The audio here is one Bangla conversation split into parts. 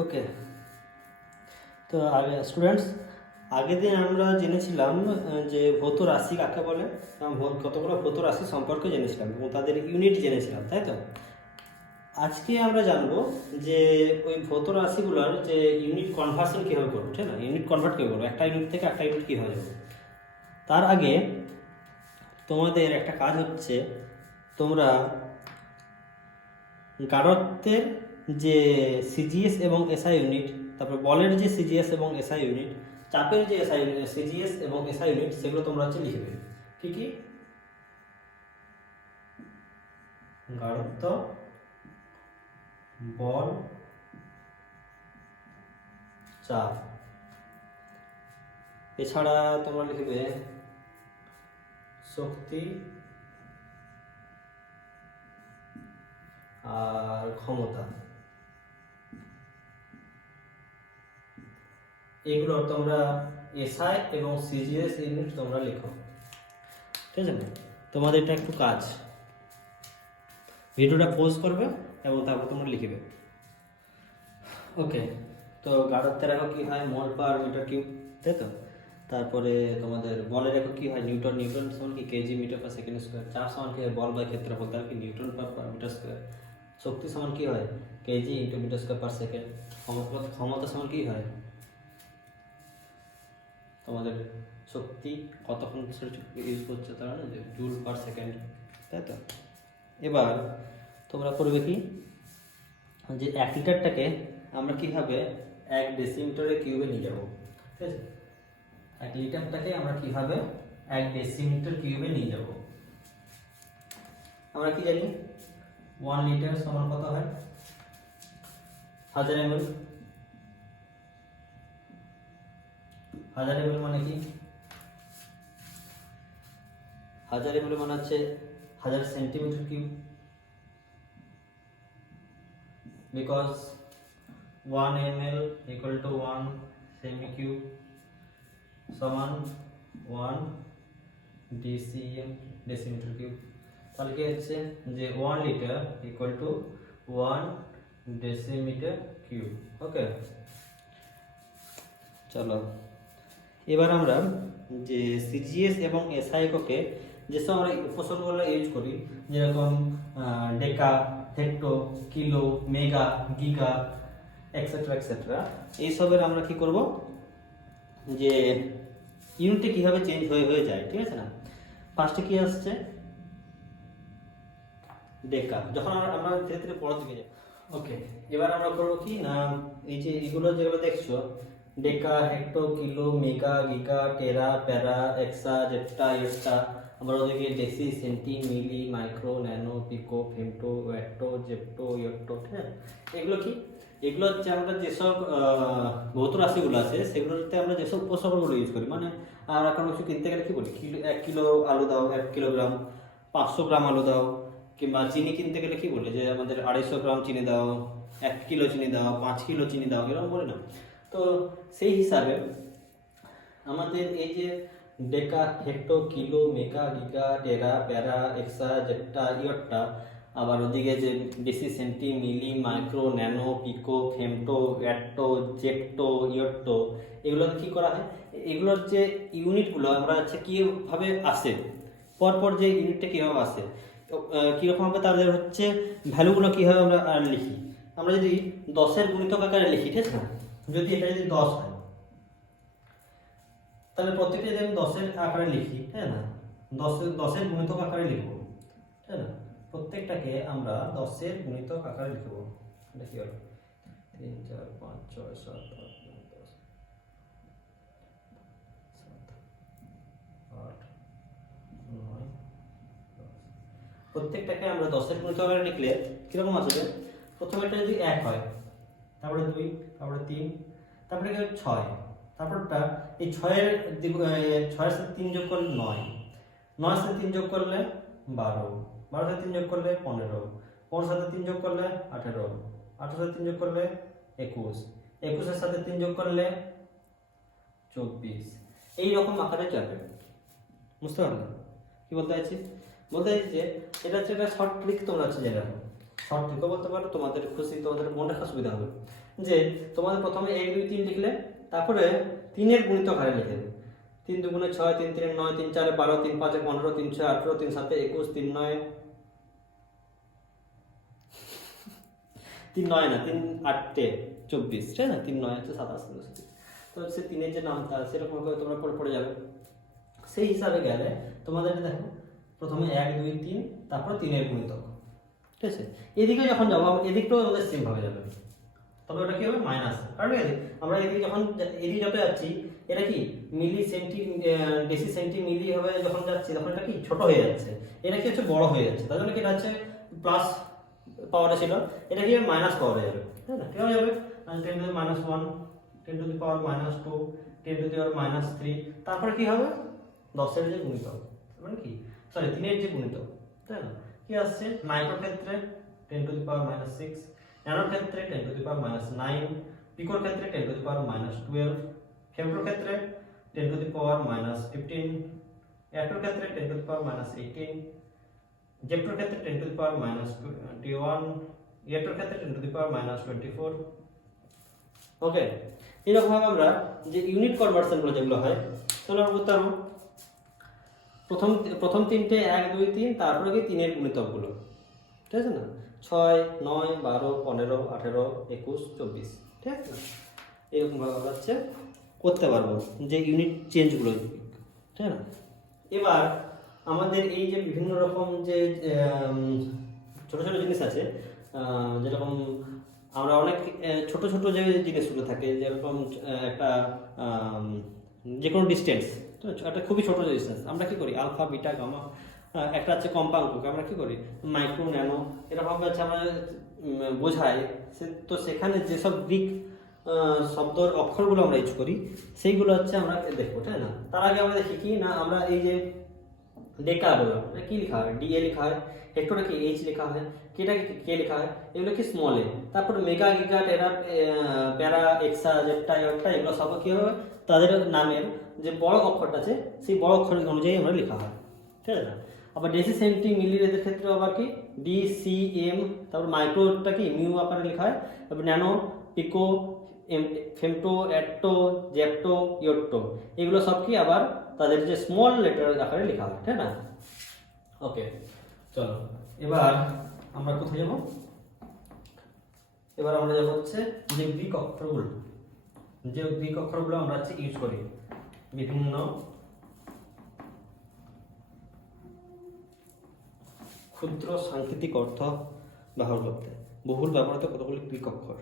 ওকে, তো আগে স্টুডেন্টস, আগের দিন আমরা জেনেছিলাম যে ভৌত রাশি কাকে বলে, কতগুলো ভৌত রাশি সম্পর্কে জেনেছিলাম এবং তাদের ইউনিট জেনেছিলাম, তাই তো? আজকে আমরা জানবো যে ওই ভৌত রাশিগুলোর যে ইউনিট কনভার্সন কীভাবে করবো, ঠিক না? ইউনিট কনভার্ট কীভাবে করবো, একটা ইউনিট থেকে একটা ইউনিট কীভাবে যাবো। তার আগে তোমাদের একটা কাজ হচ্ছে, তোমরা গাঢ়ত্বের যে সিজিএস এবং এসআই ইউনিট, তারপর বলের যে সিজিএস এবং এসআই ইউনিট, চাপের যে এসআই সিজিএস এবং এসআই ইউনিট, সেগুলো তোমরা হচ্ছে লিখবে। কি কি? গাঢ়ত্ব, বল, চাপ। এছাড়া তোমরা লিখবে শক্তি আর ক্ষমতা। এগুলো তোমরা এসআই এবং সিজিএস ইউনিট তোমরা লিখো, ঠিক আছে? তোমাদের এটা একটু কাজ, ভিডিওটা পজ করবে এবং তারপর তোমরা লিখবে। ওকে, তো গাঢ়ত্বের একক কী হয়? মোল পার মিটার কিউব, তাই তো? তারপরে তোমাদের বলের একক কী হয়? নিউটন। নিউটন সমান কি? KG metre per second square. চাপ সমান কি হয়? বল বাই ক্ষেত্রফল, তার কি? Newton per metre square. শক্তি সমান কি হয়? KG into metre square per second. ক্ষমতা সমান কি হয়? তোমাদের শক্তি কতক্ষণ ইউজ করছে তারা না, যে জুল পার সেকেন্ড, তাই তো? এবার তোমরা করবে কি, যে 1 লিটারটাকে আমরা কীভাবে 1 ডেসিমিটারের কিউবে নিয়ে যাবো, ঠিক আছে? 1 লিটারটাকে আমরা কীভাবে 1 ডেসিমিটার কিউবে নিয়ে যাব। আমরা কি জানি? 1 লিটার সমান কত হয়? 1000 ml। 1000 ml মানে কি? 1000 ml মানে হচ্ছে 1000 centimetre cube, because 1 ml equal to 1 semi cube সমান 1 ডিসিএম, ডেসিমিটার কিউব। তাহলে কি হচ্ছে যে 1 litre equal to 1 decimetre cube. Okay, চলো এবার আমরা যে সিজিএস এবং এসআই এককে যেসব আমরা উপসর্গগুলো ইউজ করি, যেরকম deca, hecto, kilo, mega, giga, etcetera etcetera, এইসবের আমরা কি করব, যে ইউনিটে কীভাবে চেঞ্জ হয়ে যায়, ঠিক আছে না? ফার্স্টে কি আসছে? ডেকা। যখন আমরা ধীরে ধীরে পরের দিকে যাই। ওকে, এবার আমরা করবো কি না, এই যে এগুলো যেগুলো দেখছো, ডেকা, হেক্টো, কিলো, মেগা, গিগা, টেরা, প্যারা, এক্সা, জেপ্টা, ইয়েপ্টা, আবার ওদিকে ডেসি, সেন্টি, মিলি, মাইক্রো, ন্যানো, পিকো, ফেমটো, ওয়েক্টো, জেপ্টো, ইয়ট্টো, ঠিক আছে? এগুলো কি? এগুলো হচ্ছে আমরা যেসব ভৌত রাশিগুলো আছে সেগুলোতে আমরা যেসব উপসর্গগুলো ইউজ করি, মানে আমরা কোনো কিছু কিনতে গেলে কি বলি? 1 কিলো আলু দাও, 1 কিলোগ্রাম, 500 গ্রাম আলু দাও। কিংবা চিনি কিনতে গেলে কি বলে, যে আমাদের 250 গ্রাম চিনি দাও, 1 কিলো চিনি দাও, 5 কিলো চিনি দাও, এরকম বলে না? তো সেই হিসাবে আমাদের এই যে ডেকা, হেক্টো, কিলো, মেগা, গিগা, টেরা, প্যারা, এক্সা, জেপ্টা, ইয়ট্টা, আবার ওদিকে যে ডেসি, সেন্টি, মিলি, মাইক্রো, ন্যানো, পিকো, ফেমটো, ওয়েট্টো, জেপ্টো, ইয়ট্টো, এগুলোকে কী করা হয়? এগুলোর যে ইউনিটগুলো আমরা হচ্ছে কীভাবে আসে, পরপর যে ইউনিটটা কীভাবে আসে, কীরকমভাবে তাদের হচ্ছে ভ্যালুগুলো কীভাবে আমরা লিখি। আমরা যদি 10-এর গুণিতক আকারে লিখি, ঠিক আছে না? যদি এটা যদি 10 হয়, তাহলে প্রত্যেকটা যদি আমি 10-এর আকারে লিখি, ঠিক আছে না? 10-এর গুণিতক আকারে লিখবো, ঠিক আছে না? প্রত্যেকটাকে আমরা 10-এর গুণিতক আকারে লিখবো। এটা কি হলো? 3, 4, 5, 6, 7, 8, 9, 10, 8, 9, 10। প্রত্যেকটাকে আমরা 10-এর গুণিতক আকারে লিখলে কিরকম আসবে? প্রথমে এটা যদি 1 হয়, তারপরে 2, তারপরে 3, তারপরে 6, তারপরটা এই 6-এর 6-এর সাথে 3 যোগ করলে 9, 9-এর সাথে 3 যোগ করলে 12, 12-এর সাথে 3 যোগ করলে 15, 15-এর সাথে 3 যোগ করলে 18, 18-এর সাথে 3 যোগ করলে 21, 21-এর সাথে 3 যোগ করলে 24। এই রকম আকারে যাবে। বুঝতে পারলে কি বলতে চাইছি? বলতে চাইছি যে এটা হচ্ছে একটা শর্ট ট্রিক, তোমরা হচ্ছে জেনে রাখো। শর্ট ট্রিকও বলতে পারো, তোমাদের খুশি, তোমাদের মনে রাখার সুবিধা হবে। যে তোমাদের প্রথমে 1 2 3 লিখলে, তারপরে 3 এর গুণিতক হারে লিখে দেবে। 3 2 গুণে 6, 3 3 9, 3 4 12, 3 5 15, 3 6 18, 3 7 21, 3 9 3 9 না 3 8 24, ঠিক না? 3 9 হচ্ছে 27। তো সে 3 এর যে নামটা সেরকম করে তোমরা পড়ে যাবে। সেই হিসাবে গেলে তোমাদের দেখো প্রথমে 1 2 3, তারপর 3 এর গুণিতক, ঠিক আছে? এদিকে যখন যাবো এদিকটাও আমাদের সেম ভাবে যাবে, তবে ওটা কি হবে মাইনাস। কারণ আমরা এদিকে যখন এদিকে যত যাচ্ছি, এটা কি মিলি সেন্টি ডেসি সেন্টি মিলি হবে, যখন যাচ্ছি তখন এটা কি ছোট হয়ে যাচ্ছে, এটা কি হচ্ছে বড় হয়ে যাচ্ছে। তার জন্য কি এটা হচ্ছে প্লাস পাওয়ারে ছিল, এটা কি মাইনাস পাওয়ারে যাবে, তাই না? কেমন যাবে 10 to the minus 1, 10 to the power minus 2, 10 to the power minus 3, তারপরে কি হবে 10 এর যে গুণিতক, মানে কি সরি 3 এর যে গুণিতক, তাই না? কি আসছে মাইক্রো ক্ষেত্রে 10 to the power minus 6, ন্যানোর ক্ষেত্রে 10 to the power minus 9, পিকোর ক্ষেত্রে 10 to the power minus 12, ফেমটোর ক্ষেত্রে 10 to the power minus 15, অ্যাটোর ক্ষেত্রে 10 to the power minus 18, জেপ্টোর ক্ষেত্রে 10 to the power minus 21, ইয়েটোর ক্ষেত্রে 10 to the power minus 24। ওকে, এরকম ভাবে আমরা যে ইউনিট কনভার্সন গুলো যেগুলো হয় সেগুলো আমরা করতে পারবো। প্রথম তিনটে 1 2 3, তারপরে কি 3 এর গুণিতক গুলো, ঠিক আছে না? 6 9 12 15 18 21 24, ঠিক আছে না? এরকম ভাবে আমরা হচ্ছে করতে পারবো যে ইউনিট চেঞ্জগুলো, ঠিক আছে না? এবার আমাদের এই যে বিভিন্ন রকম যে ছোট ছোট জিনিস আছে, যেরকম আমরা অনেক ছোট ছোট যে জিনিসগুলো থাকে, যেরকম একটা যে কোনো ডিস্টেন্স, একটা খুবই ছোট ডিস্টেন্স, আমরা কি করি আলফা বিটা গামা, একটা হচ্ছে কম্পাঙ্ককে আমরা কি করি মাইক্রো ন্যানো, এরকমভাবে হচ্ছে আমরা বোঝাই। তো সেখানে যেসব গ্রিক শব্দর অক্ষরগুলো আমরা ইউজ করি সেইগুলো হচ্ছে আমরা দেখবো, তাই না? তার আগে আমরা দেখি কি না, আমরা এই যে ডেকাগুলো কি লেখা হয়, ডিএ লেখা হয়, হেক্টরে কি এইচ লেখা হয়, কেটাকে কে লেখা হয়, এগুলো কি স্মল এ, তারপর মেগা গিগা টেরা প্যারা এক্সা জেপ্টা ইয়ট্টা, এগুলো সব কি হবে তাদের নামের যে বড় অক্ষরটা আছে সেই বড় অক্ষর অনুযায়ী আমরা লেখা হয়, ঠিক আছে না? আবার ডেসি সেন্টি মিলি এদের ক্ষেত্রে আবার কি ডি সি এম, তারপর মাইক্রোটা কি মিউ আকারে লেখা হয়, তারপর ন্যানো পিকো ফেমটো অ্যাট্টো জেপ্টো ইয়ট্টো, এগুলো সব কি আবার তাদের যে স্মল লেটার আকারে লেখা হয়, তাই না? ওকে, চলো এবার আমরা কোথায় যাব? এবার আমরা যাব হচ্ছে যে গ্রিক অক্ষরগুলো, যে গ্রিক অক্ষরগুলো আমরা হচ্ছে ইউজ করি বিভিন্ন ক্ষুদ্র সাংকেতিক অর্থ ব্যবহার করতে, বহুল ব্যবহৃত কতগুলি গ্রিক অক্ষর,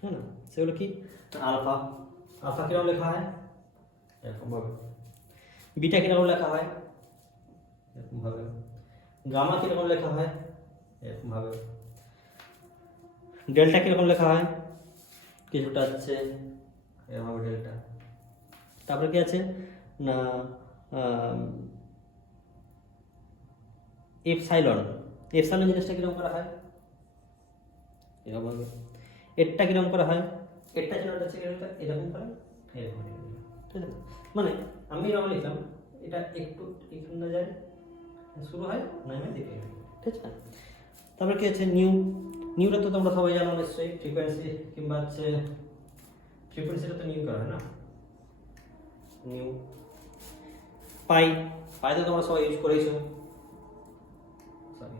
হ্যাঁ না? সেগুলো কি আলফা, আলফা কিরকম লেখা হয় এরকম ভাবে, বিটা কিরকম লেখা হয় এরকম ভাবে, গামা কিরকম লেখা হয় এরকম ভাবে, ডেল্টা কিরকম লেখা হয় কিছুটা হচ্ছে এরকম ভাবে ডেল্টা। তারপরে কি আছে না এপসাইলন, এপসাইলন জিনিসটা কিরকম করা হয় এরকম ভাবে, এরটা কিরকম করা হয়, এরটা চিহ্নটা হচ্ছে এরকম করে এরকম, ঠিক আছে? মানে আমি এরকম লিখলাম, এটা একটু এখানে যায় শুরু হয় নামে দিকে, ঠিক আছে? তারপরে কি আছে নিউ, নিউটা তো তোমরা সবাই জানো নিশ্চয়ই, ফ্রিকোয়েন্সি কিংবা হচ্ছে ফ্রিকোয়েন্সিটা তো নিউ করা হয় না, নিউ। পাই, পাই তো তোমরা সবাই ইউজ করেছো, সরি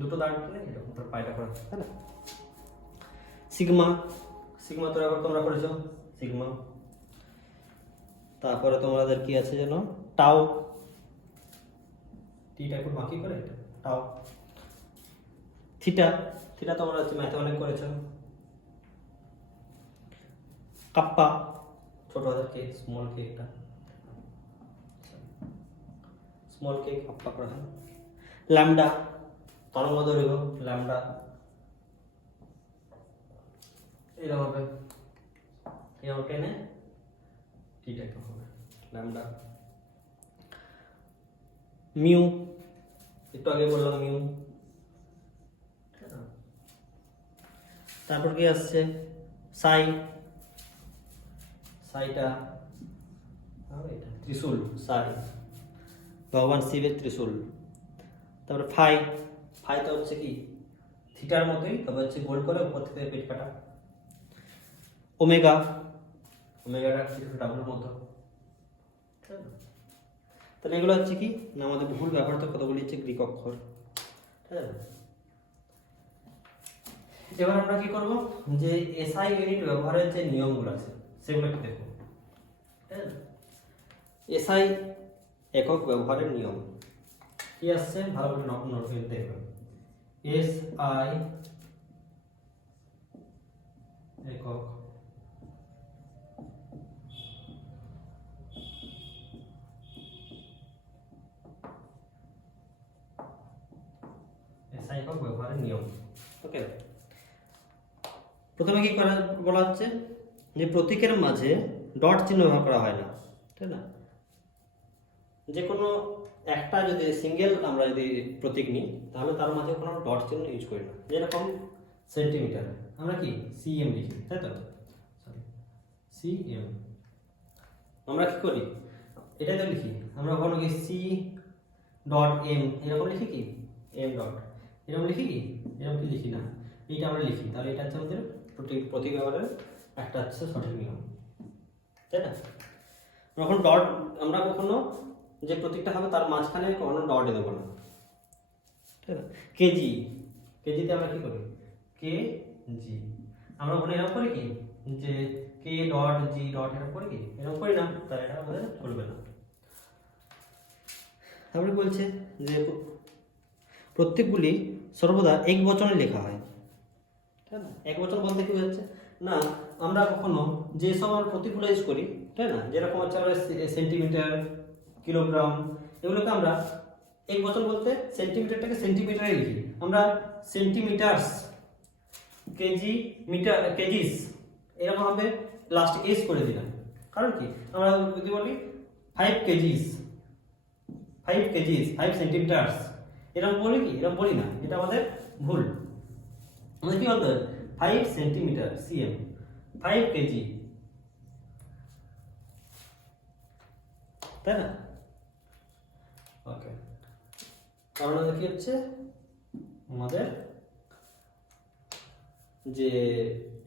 দুটো দাঁড় করে এরকম তোর পাইটা করা, তাই না? সিগমা, সিগমা তো আবার তোমরা করেছো সিগমা। তারপরে তোমাদের কি আছে যেন টাও, টিটা একটু বাকি করে এটা টাও। থিটা, থিটা তোমরা হচ্ছে ম্যাথে অনেক করেছো। কাপ্পা, ছোট হাতের কে স্মল কে, একটা স্মল কে কাপ্পা করা হয়। ল্যামডা, তরঙ্গ দৈর্ঘ্য ল্যামডা এরকম হবে, এরকম টেনে টিটা একটু হবে ল্যামডা। মিউ, একটু আগে বললাম মিউ। তারপর কি আসছে সাই, সাইটা ত্রিশূল, সাই ভগবান শিবের ত্রিশূল। তারপরে ফাই, ফাইটা হচ্ছে কি থিটার মতোই, তবে হচ্ছে গোল করে উপর থেকে পেট কাটা। ওমেগা, ওমেগাটা কিছু ডাবলের মতো। তাহলে এগুলো হচ্ছে কি না আমাদের বহুল ব্যবহৃত কতগুলি হচ্ছে গ্রিক অক্ষর, ঠিক আছে। এবার আমরা কি করব, যে এসআই ইউনিট ব্যবহারের যে নিয়মগুলো আছে সেগুলো একটু দেখব, ঠিক আছে। এসআই একক ব্যবহারের নিয়ম কি আসছে ভালো করে নোট করে দেখবেন। এসআই একক এসআই একক ব্যবহারের নিয়ম। ওকে, প্রথমে কি করা বলা হচ্ছে যে প্রতীকের মাঝে ডট চিহ্ন ব্যবহার করা হয় না, ঠিক না। যে কোনো একটা যদি সিঙ্গেল আমরা যদি প্রতীক নিই তাহলে তার মাঝে কোনো ডট চিহ্ন ইউজ করি না। যেরকম সেন্টিমিটার আমরা কি সিএম লিখি, তাই তো, সিএম আমরা কি করি এটা তো লিখি আমরা কখনো কি সি ডট এম এরকম লিখি কি, এম ডট এরকম লিখি কি, এরকম কি লিখি না, এইটা আমরা লিখি। তাহলে এটা হচ্ছে আমাদের প্রতীক ব্যবহারের একটা হচ্ছে সঠিক নিয়ম, তাই না। যখন ডট আমরা কখনো যে প্রতীকটা হবে তার মাঝখানে কখনো ডট দেবো না, ঠিক আছে। কেজি, কেজিতে আমরা কি করি কে জি, আমরা ওখানে এরকম করি কি যে কে ডট জি ডট এরকম করি কি, এরকম করি না, তাহলে এটা আমাদের চলবে না। তারপরে বলছে যে প্রত্যেকগুলি সর্বদা এক বচনে লেখা হয়, তাই না। এক বচন বলতে কি বোঝাচ্ছে না, আমরা কখনো যেসব আমরা প্রতীকগুলো ইউজ করি, তাই না, যেরকম হচ্ছে আমরা সেন্টিমিটার কিলোগ্রাম এগুলোকে আমরা এক বচন বলতে সেন্টিমিটারটাকে সেন্টিমিটারে লিখি আমরা, সেন্টিমিটারস, কেজি, মিটার, কেজিস এরকম ভাবে লাস্ট এস করে দিলাম। কারণ কি আমরা যদি বলি 5 কেজিস, 5 কেজিস, 5 সেন্টিমিটারস এরকম বলি কি, এরকম বলি না, এটা আমাদের ভুল। আমাদের কি বলতে হবে 5 সেন্টিমিটার সিএম, 5 কেজি, তাই না। ওকে, কারণ কি হচ্ছে আমাদের যে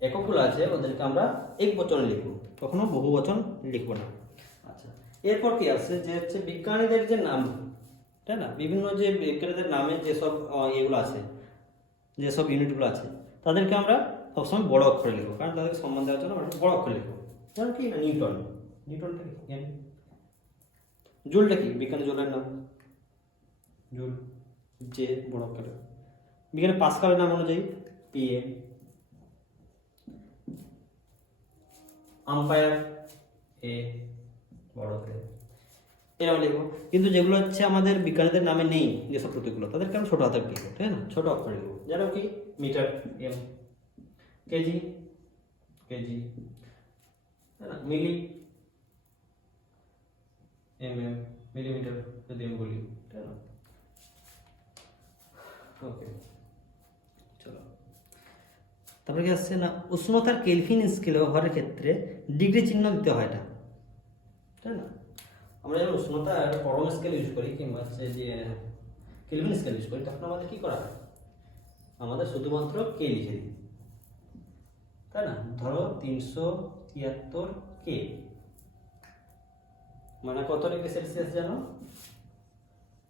এককগুলো আছে ওদেরকে আমরা এক বচনে লিখব, কখনো বহু বচন লিখব না। আচ্ছা, এরপর কি আছে যে হচ্ছে বিজ্ঞানীদের যে নাম, তাই না, বিভিন্ন যে বিজ্ঞানীদের নামের যেসব এগুলো আছে, যেসব ইউনিটগুলো আছে তাদেরকে আমরা সবসময় বড় অক্ষরে লিখবো, কারণ তাদেরকে সম্মান দেওয়ার জন্য আমরা বড় অক্ষরে লিখবো। যেমন কি নিউটন, নিউটনটা কি জানি, জুলটা কি বিজ্ঞানী জুলের নাম, জুল যে বড় অক্ষরে। বিজ্ঞানী পাস্কালের নাম অনুযায়ী পিএম, আম্পায়ার এ বড় অক্ষরে এরকম লিখবো। কিন্তু যেগুলো হচ্ছে আমাদের বিজ্ঞানীদের নামে নেই যেসব প্রতীকগুলো তাদেরকে আমি ছোট হাতের লিখবো, তাই না, ছোট অক্ষরে লিখবো। যেমন কি মিটার এম, কেজি কেজি, তাই না, মিলি এম এম, মিলিমিটার যদি আমি বলি, তাই না। ওকে, চলো তারপরে কি আসছে না, উষ্ণতার কেলভিন স্কেল ব্যবহারের ক্ষেত্রে ডিগ্রি চিহ্ন দিতে হয় না, তাই না। আমরা যখন উষ্ণতার পরম স্কেল ইউজ করি কিংবা হচ্ছে যে কেলভিন স্কেল ইউজ করি তখন আমাদের কি করা হয়, আমাদের শুধুমাত্র কে লিখে দিই, তাই না। ধরো 373 কে মানে কত ডিগ্রি সেলসিয়াস জানো,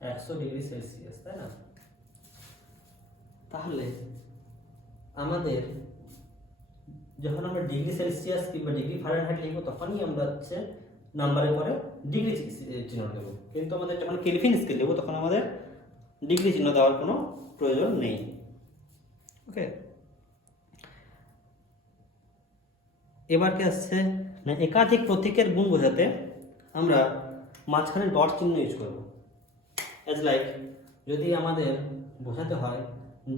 100 ডিগ্রি সেলসিয়াস, তাই না। তাহলে আমাদের যখন আমরা ডিগ্রি সেলসিয়াস কিংবা ডিগ্রি ফারেনহাইট লিখবো তখনই আমরা হচ্ছে নাম্বারের পরে ডিগ্রি চিহ্ন দেবো, কিন্তু আমাদের যখন কেলভিন স্কেল দেবো তখন আমাদের ডিগ্রি চিহ্ন দেওয়ার কোনো প্রয়োজন নেই। ওকে, এবার কি আসছে না, একাধিক প্রতীকের গুণ বোঝাতে আমরা মাঝখানে ডট চিহ্ন ইউজ করব। অ্যাজ লাইক যদি আমাদের বোঝাতে হয়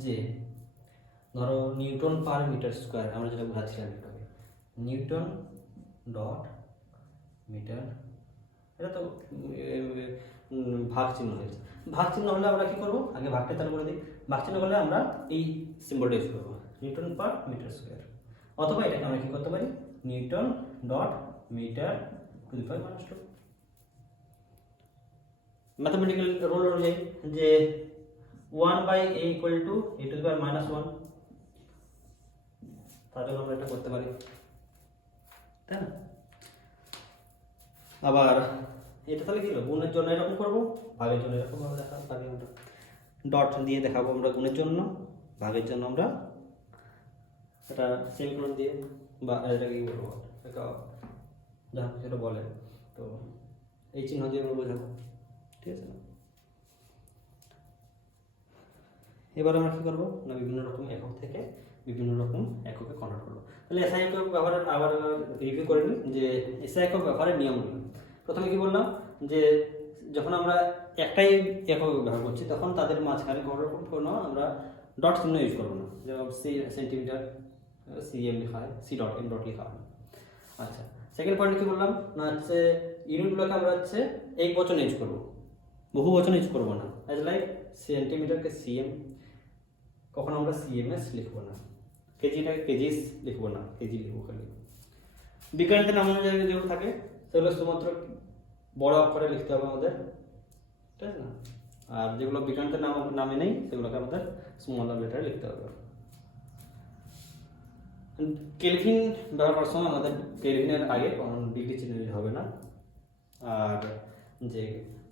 যে ধরো নিউটন পার মিটার স্কোয়ার, আমরা যেটা বোঝাচ্ছিলাম একটু আগে, নিউটন ডট মিটার, এটা তো ভাগ চিহ্ন হয়েছে। ভাগ চিহ্ন হলে আমরা কি করবো, আগে ভাগটা চালু করে দিই। ভাগ চিহ্ন হলে আমরা এই সিম্বলটা ইউজ করবো, নিউটন পার মিটার স্কোয়ার, অথবা এটাকে আমরা কি করতে পারি, Newton dot metre to the power -2। Mathematical rule অনুযায়ী যে 1/a equal to a to the power -1, তাহলে আমরা এটা করতে পারি, তাই না? আবার এটা তাহলে কি হলো, গুণের জন্য এরকম করব, ভাগের জন্য এরকম ভাবে দেখাবো, ভাগে আমরা ডট দিয়ে দেখাবো আমরা গুণের জন্য, ভাগের জন্য আমরা এটা সেমিকোলন দিয়ে, বা এটা কি বলবো, এটা যা সেটা বলে, তো এই চিহ্ন দিয়ে আমরা বোঝাবো, ঠিক আছে? এবার আমরা কি করবো না, বিভিন্ন রকম একক থেকে বিভিন্ন রকম এককে কনভার্ট করবো। তাহলে এসআই একক ব্যবহারের আবার রিভিউ করে নিই যে এসআই একক ব্যবহারের নিয়মগুলো। প্রথমে কি বললাম যে যখন আমরা একটাই একক ব্যবহার করছি তখন তাদের মাঝখানে কোনো আমরা ডট চিহ্ন ইউজ করবো না, যেমন সেন্টিমিটার সিএম লেখা হয়, সি ডট এম ডট লেখা হয়। আচ্ছা, সেকেন্ড পয়েন্ট কি বললাম না, হচ্ছে ইউনিটগুলোকে আমরা হচ্ছে এক বচন ইউজ করবো, বহু বচন ইউজ করবো না। অ্যাজ লাইক সেন্টিমিটারকে সিএম, কখনো আমরা সিএমএস লিখবো না, কেজিটাকে কেজিস লিখবো না, কেজি লিখবো খালি। বিজ্ঞানীতে নাম অনুযায়ী যেগুলো থাকে সেগুলো শুধুমাত্র বড় অক্ষরে লিখতে হবে আমাদের, ঠিক আছে না? আর যেগুলো বিজ্ঞানীতে নামে নেই সেগুলোকে আমাদের স্মল লেটারে লিখতে হবে। কেলভিন ব্যবহার করার সময় আমাদের কেলভিনের আগে কোনো ডিগ্রি চিহ্ন হবে না। আর যে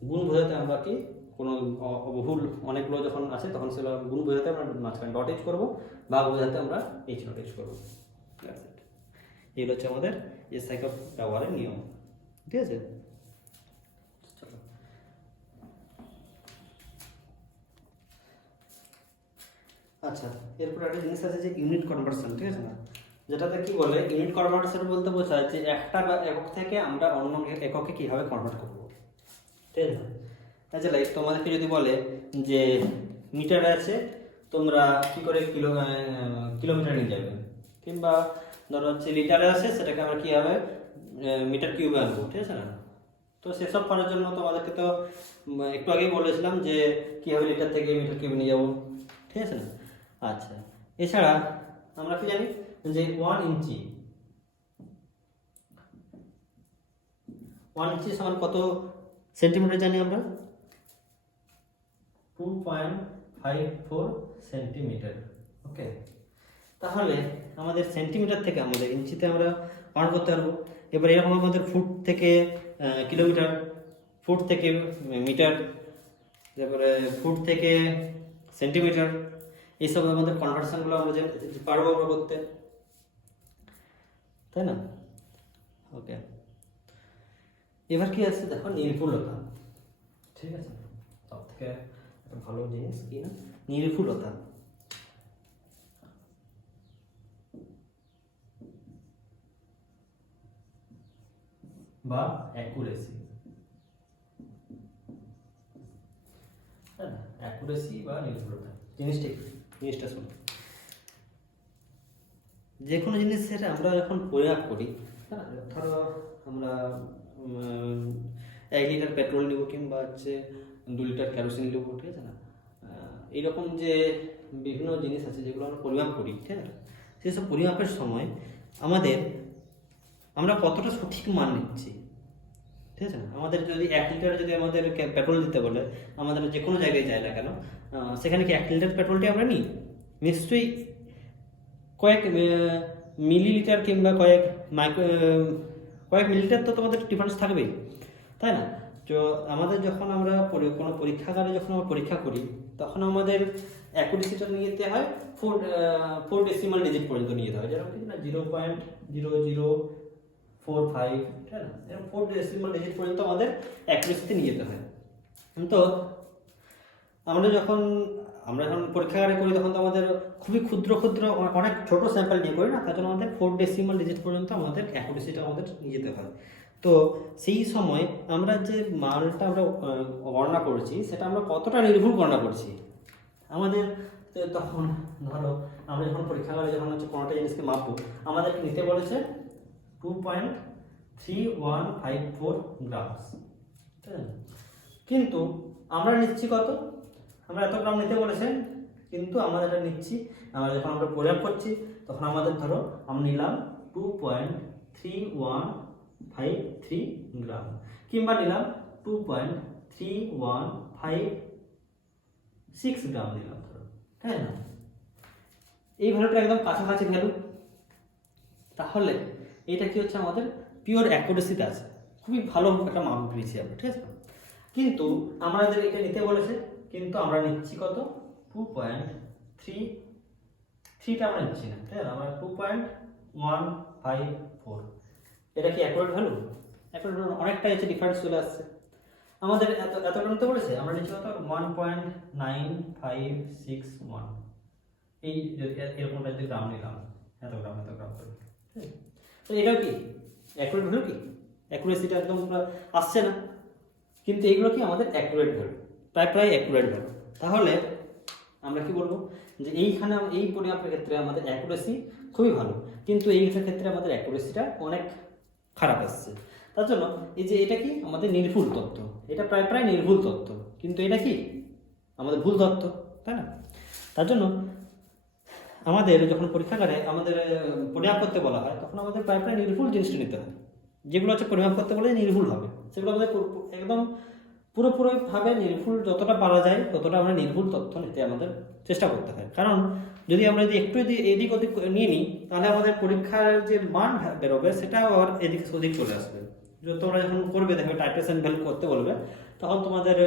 গুণ বোঝাতে আমরা কি কোনো বহুল অনেকগুলো যখন আছে তখন সেগুলো গুণ বোঝাতে আমরা মাঝখানে ডট ইউজ করবো, ভাগ বোঝাতে আমরা এইচ ডট ইউজ করবো। এগুলো হচ্ছে আমাদের এসআই একক ব্যবহারের নিয়ম, ঠিক আছে? চলো আচ্ছা, এরপর একটা জিনিস আছে যে ইউনিট কনভার্সন, ঠিক আছে না? যেটাতে কি বলে ইউনিট কনভার্সন বলতে বোঝায় যে একটা একক থেকে আমরা অন্য এককে কিভাবে কনভার্ট করবো, ঠিক আছে? আচ্ছা, লাইক তোমাদেরকে যদি বলে যে মিটারে আছে, তোমরা কি করে কিলোমিটার নিয়ে যাবে, কিংবা ধরো হচ্ছে লিটারে আছে, সেটাকে আমরা কীভাবে মিটার কিউবে আনবো, ঠিক আছে না? তো সেসব করার জন্য তোমাদেরকে তো একটু আগেই বলেছিলাম যে কীভাবে লিটার থেকে মিটার কিউবে নিয়ে যাবো, ঠিক আছে না? আচ্ছা, এছাড়া আমরা কি জানি যে 1 ইঞ্চি সমান কত সেন্টিমিটার জানি আমরা? 2.54 সেন্টিমিটার। ওকে, তাহলে আমাদের সেন্টিমিটার থেকে আমাদের ইঞ্চিতে আমরা কনভার্ট করতে পারবো। এবার এরকম আমাদের ফুট থেকে কিলোমিটার, ফুট থেকে মিটার, তারপরে ফুট থেকে সেন্টিমিটার, এইসব আমাদের কনভার্সনগুলো আমরা পারবো আমরা করতে, তাই না? ওকে, এবার কি আছে দেখো, নির্ভুলতা, ঠিক আছে? সব থেকে একটা ভালো জিনিস কি না, নির্ভুলতা বা অ্যাকুরেসি, অ্যাকুরেসি বা নির্ভুলতা জিনিসটা শুনুন। যে কোনো জিনিস সেটা আমরা যখন পরিমাপ করি, হ্যাঁ, ধরো আমরা 1 লিটার পেট্রোল নেব কিংবা হচ্ছে 2 লিটার কেরোসিন নেব, ঠিক আছে না? এইরকম যে বিভিন্ন জিনিস আছে যেগুলো আমরা পরিমাপ করি, ঠিক আছে? সেসব পরিমাপের সময় আমরা কতটা সঠিক মান নিচ্ছি, ঠিক আছে না? আমাদের যদি 1 লিটার যদি আমাদের পেট্রোল দিতে বলে, আমাদের যে কোনো জায়গায় যায় না কেন, সেখানে কি 1 লিটার পেট্রোলটি আমরা নিই? নিশ্চয়ই কয়েক মিলিলিটার কিংবা কয়েক মিলিলিটার তো তোমাদের ডিফারেন্স থাকবেই, তাই না? তো আমাদের যখন আমরা কোনো পরীক্ষাগারে যখন আমরা পরীক্ষা করি তখন আমাদের অ্যাকুরেসিটা নিয়ে যেতে হয় 4 ডেসিমাল ডিজিট পর্যন্ত নিয়ে যেতে হয়, যেরকম কি না 0.0045, ঠিক আছে? এরকম 4 ডেসিমাল ডিজিট পর্যন্ত আমাদের অ্যাকুরেসিতে নিয়ে যেতে হয়। তো আমরা যখন পরীক্ষাগারে করি তখন তো আমাদের খুবই ক্ষুদ্র অনেক ছোট স্যাম্পল নিয়ে করি না, তার জন্য আমাদের 4 ডেসিমাল ডিজিট পর্যন্ত আমাদের অ্যাকুরেসিটা আমাদের নিয়ে যেতে হয়। তো সেই সময় আমরা যে মানটা আমরা গণনা করছি সেটা আমরা কতটা নির্ভুল গণনা করছি আমাদের। তখন ধরো আমরা যখন পরীক্ষাগারে যখন হচ্ছে কোনোটা জিনিসকে মাপবো, আমাদেরকে নিতে বলেছে 2.3154 গ্রামস, ঠিক আছে? কিন্তু আমরা নিচ্ছি কত? আমরা এত গ্রাম নিতে বলেছেন, কিন্তু আমাদের এটা নিচ্ছি, আমরা যখন আমরা পরিমাপ করছি তখন আমাদের ধরো আমরা নিলাম 2.3153 গ্রাম, কিংবা নিলাম 2.3157 6 গ্রাম দিলাম ধরো, তাই না? এই ভ্যালুটা একদম কাছাকাছি ভ্যালু, তাহলে এটা কি হচ্ছে আমাদের পিওর অ্যাকুরেসিতে আছে, খুবই ভালো একটা মান পেয়েছি আমরা, ঠিক আছে? কিন্তু আমাদের এটা নিতে বলেছে, কিন্তু আমরা নিচ্ছি কত 2.3টা আমরা নিচ্ছি না, তাই না? আমরা 2.154, এটা কি অ্যাকুরেট ভ্যালু? অ্যাকুরেট ভ্যালু অনেকটা এসে ডিফারেন্স চলে আসছে। আমাদের এতটা নিতে বলেছে, আমরা নিচ্ছি কত 1.9561, এই এরকমটা যদি গ্রাম নিলাম, এত গ্রাম করে, তো এটাও কি অ্যাকুরেট ভ্যালু? কি অ্যাকুরেসিটা একদম আসছে না, কিন্তু এইগুলো কি আমাদের অ্যাকুরেট ভ্যালু, প্রায় অ্যাকুরেট ভ্যালু। তাহলে আমরা কি বলবো যে এইখানে এই পরিমাপের ক্ষেত্রে আমাদের অ্যাকুরেসি খুবই ভালো, কিন্তু এই ক্ষেত্রে আমাদের অ্যাকুরেসিটা অনেক খারাপ আসছে। তার জন্য এই যে এটা কি আমাদের নির্ভুল তথ্য, এটা প্রায় নির্ভুল তথ্য, কিন্তু এটা কি আমাদের ভুল তথ্য, তাই না? তার জন্য আমাদের যখন পরীক্ষাগারে আমাদের পরিমাপ করতে বলা হয়, তখন আমাদের প্রায় নির্ভুল জিনিসটা নিতে হয়। যেগুলো হচ্ছে পরিমাপ করতে বলে নির্ভুল হবে, সেগুলো আমাদের একদম পুরোপুরিভাবে নির্ভুল, যতটা পারা যায় ততটা আমরা নির্ভুল তথ্য নিতে আমাদের চেষ্টা করতে হয়। কারণ যদি আমরা একটু এদিক ওদিক নিয়ে নিই, তাহলে আমাদের পরীক্ষার যে মান বেরোবে সেটাও আবার এদিক ওদিক চলে আসবে। তোমরা যখন করবে, দেখবে টাইট্রেশন ভ্যালু করতে বলবে, তখন তোমাদের